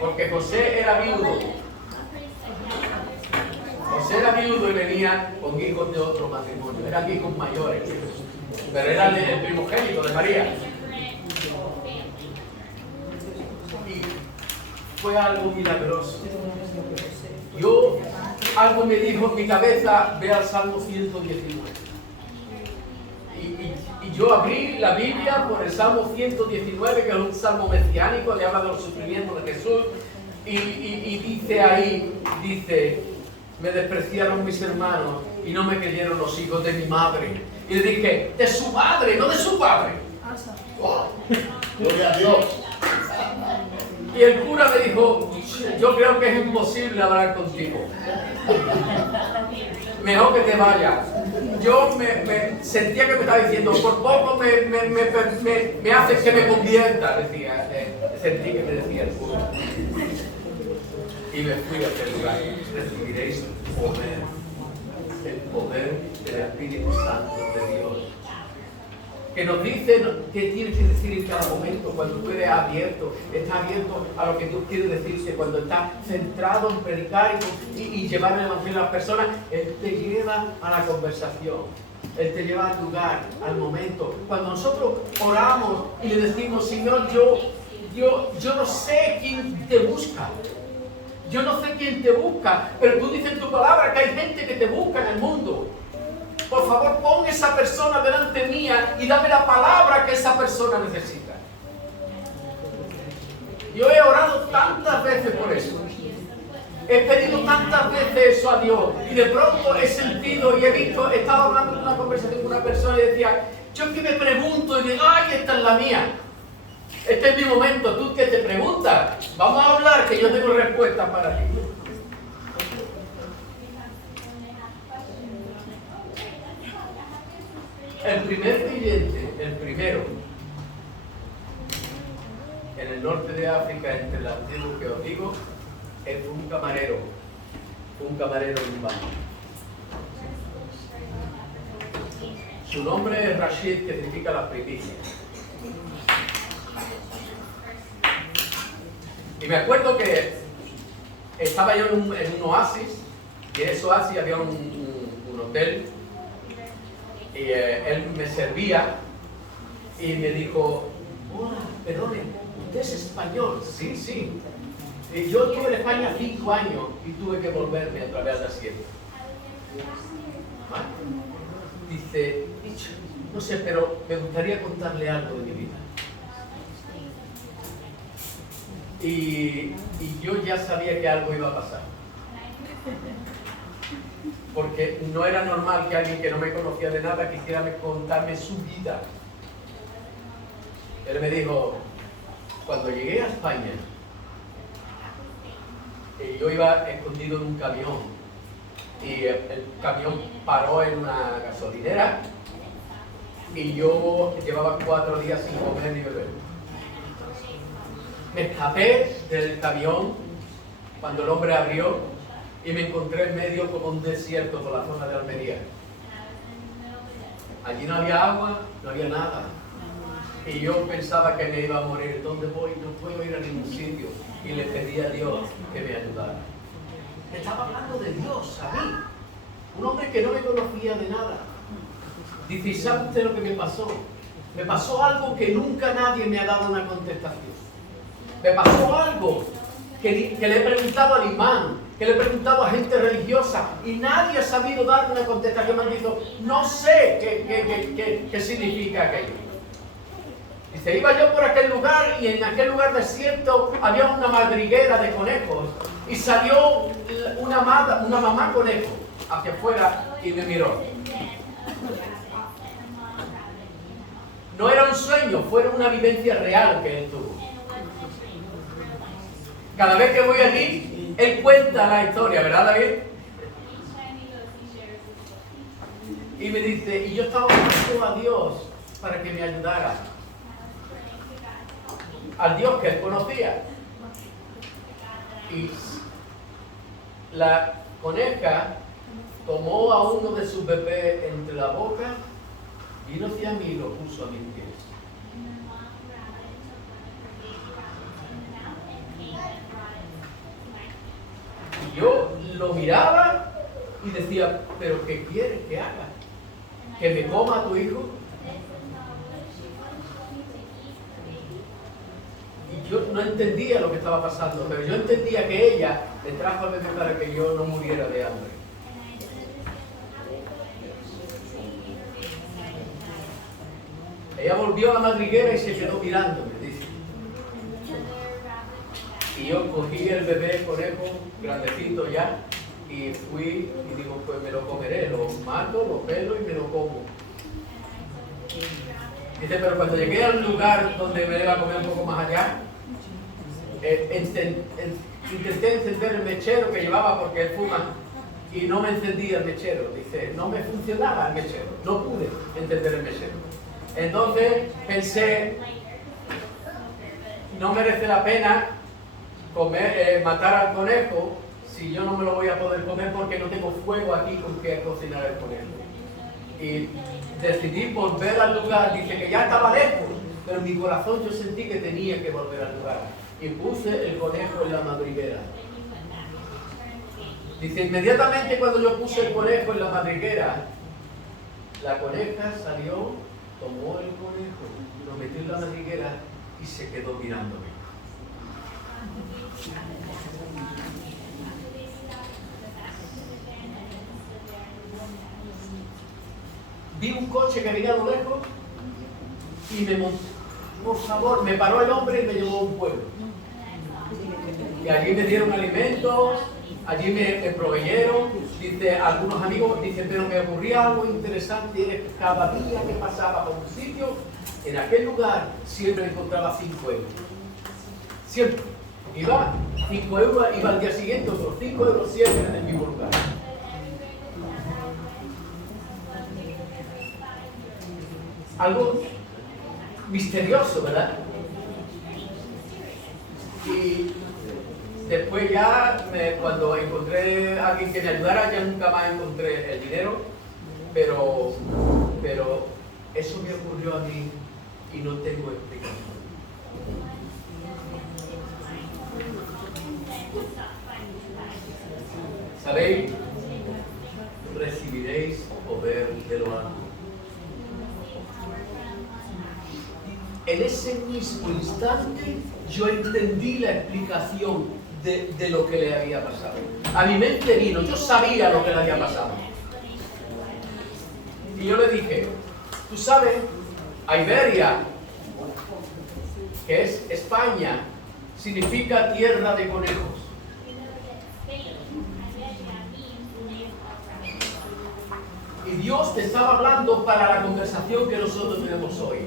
Porque José era viudo. José era viudo y venía con hijos de otro matrimonio. Eran hijos mayores. Pero era el primogénito de María. Y fue algo milagroso. Algo me dijo en mi cabeza, ve al Salmo 119. Y yo abrí la Biblia por el Salmo 119, que es un salmo mesiánico, le habla de los sufrimientos de Jesús. Y dice ahí, me despreciaron mis hermanos y no me creyeron los hijos de mi madre. Y le dije, de su madre, no de su padre. Oh. Gloria a Dios. Y el cura me dijo, yo creo que es imposible hablar contigo. Mejor que te vayas. Yo me sentía que me estaba diciendo, por poco me haces que me convierta, decía. Sentí que me decía el cura. Y me fui a aquel lugar. Recibiréis el poder del Espíritu Santo de Dios. Que nos dice qué tienes que decir en cada momento, cuando tú eres abierto, estás abierto a lo que tú quieres decirse, cuando estás centrado en predicar y llevar el Evangelio a las personas, Él te lleva a la conversación, Él te lleva al lugar, al momento. Cuando nosotros oramos y le decimos, Señor, yo no sé quién te busca, yo no sé quién te busca, pero tú dices en tu palabra que hay gente que te busca en el mundo. Por favor, pon esa persona delante mía y dame la palabra que esa persona necesita. Yo he orado tantas veces por eso. He pedido tantas veces eso a Dios. Y de pronto he sentido y he visto, estaba hablando en una conversación con una persona y decía, yo que me pregunto y digo, ay, esta es la mía. Este es mi momento. ¿Tú qué te preguntas? Vamos a hablar que yo tengo respuesta para ti. El primer creyente, el primero, en el norte de África, entre las tribus que os digo, es un camarero de un banco. Su nombre es Rashid, que significa las primicias. Y me acuerdo que estaba yo en un oasis, y en ese oasis había un hotel. Y él me servía y me dijo, hola, perdone, ¿usted es español? Sí. Y yo estuve en España 5 años y tuve que volverme a través de Asiento. Dice, no sé, pero me gustaría contarle algo de mi vida. Y yo ya sabía que algo iba a pasar. Porque no era normal que alguien que no me conocía de nada quisiera contarme su vida. Él me dijo, cuando llegué a España, yo iba escondido en un camión y el camión paró en una gasolinera y yo llevaba 4 días sin comer ni beber. Me escapé del camión cuando el hombre abrió y me encontré en medio como un desierto por la zona de Almería. Allí no había agua, no había nada. Y yo pensaba que me iba a morir. ¿Dónde voy? No puedo ir a ningún sitio. Y le pedí a Dios que me ayudara. Estaba hablando de Dios a mí. Un hombre que no me conocía de nada. Dice, ¿sabe usted lo que me pasó? Me pasó algo que nunca nadie me ha dado una contestación. Me pasó algo que le he preguntado al imán, que le he preguntado a gente religiosa y nadie ha sabido darme una contestación. Me han dicho, no sé qué significa aquello. Dice, iba yo por aquel lugar y en aquel lugar desierto había una madriguera de conejos y salió una mamá conejo hacia afuera y me miró. No era un sueño, fue una vivencia real que él tuvo. Cada vez que voy allí, él cuenta la historia, ¿verdad, David? Y me dice, y yo estaba buscando a Dios para que me ayudara. al Dios que él conocía. Y la coneja tomó a uno de sus bebés entre la boca, vino hacia mí y lo puso a mis pies. Y yo lo miraba y decía, ¿pero qué quieres que haga? ¿Que me coma a tu hijo? Y yo no entendía lo que estaba pasando, pero yo entendía que ella le trajo al bebé para que yo no muriera de hambre. Ella volvió a la madriguera y se quedó mirándome, dice. Y yo cogí el bebé conejo, grandecito ya, y fui y digo, pues me lo comeré, lo mato, lo pelo y me lo como. Dice, pero cuando llegué al lugar donde me iba a comer un poco más allá, intenté encender el mechero que llevaba porque él fuma y no me encendía el mechero. Dice, no me funcionaba el mechero, no pude encender el mechero. Entonces pensé, no merece la pena matar al conejo si yo no me lo voy a poder comer porque no tengo fuego aquí con que cocinar el conejo. Y decidí volver al lugar, dice que ya estaba lejos, pero en mi corazón yo sentí que tenía que volver al lugar. Y puse el conejo en la madriguera. Dice, inmediatamente cuando yo puse el conejo en la madriguera, la coneja salió, tomó el conejo, lo metió en la madriguera y se quedó mirándome. Vi un coche que venía a lo lejos y me montó, por favor, me paró el hombre y me llevó a un pueblo. Y allí me dieron alimentos, allí me proveyeron, dice, algunos amigos dicen, pero me aburría algo interesante, cada día que pasaba por un sitio, en aquel lugar siempre encontraba 5 euros. Siempre. Iba 5 euros, iba al día siguiente otros 5 euros siempre en el mismo lugar. Algo misterioso, ¿verdad? Y después ya, cuando encontré a alguien que me ayudara, ya nunca más encontré el dinero, pero eso me ocurrió a mí y no tengo explicación. ¿Sabéis? Recibiréis poder de lo alto. En ese mismo instante yo entendí la explicación de lo que le había pasado. A mi mente vino, yo sabía lo que le había pasado. Y yo le dije, tú sabes, Iberia, que es España, significa tierra de conejos. Y Dios te estaba hablando para la conversación que nosotros tenemos hoy.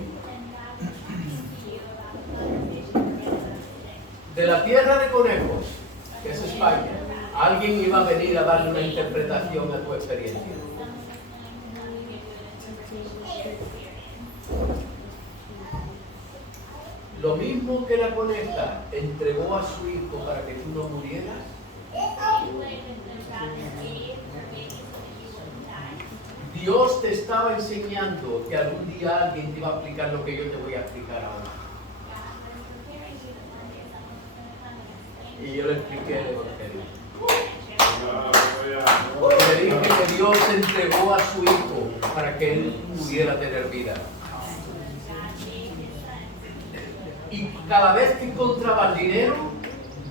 De la tierra de conejos, que es España, alguien iba a venir a darle una interpretación a tu experiencia. Lo mismo que la coneja entregó a su hijo para que tú no murieras, Dios te estaba enseñando que algún día alguien te iba a explicar lo que yo te voy a explicar ahora. Y yo le expliqué el Evangelio. Le dije que Dios entregó a su hijo para que él pudiera tener vida. Y cada vez que encontraba el dinero,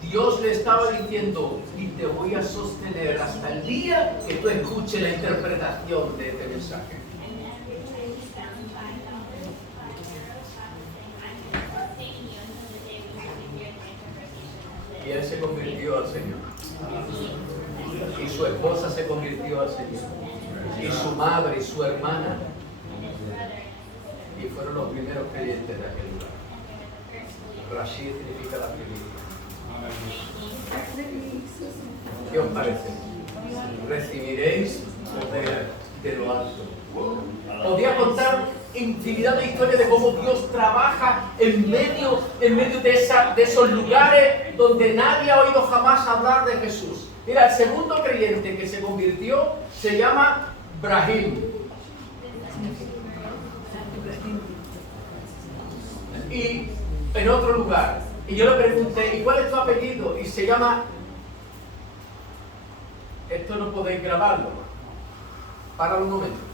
Dios le estaba diciendo, y te voy a sostener hasta el día que tú escuches la interpretación de este mensaje. Y él se convirtió al Señor. Y su esposa se convirtió al Señor. Y su madre y su hermana. Y fueron los primeros creyentes de aquel lugar. Rashid significa la primicia. ¿Qué os parece? Recibiréis poder de lo alto. Podría contar infinidad de historias de cómo Dios trabaja en medio de esos lugares donde nadie ha oído jamás hablar de Jesús. Mira, el segundo creyente que se convirtió se llama Brahim. Y en otro lugar. Y yo le pregunté, ¿y cuál es tu apellido? Y se llama... Esto no podéis grabarlo. Para un momento.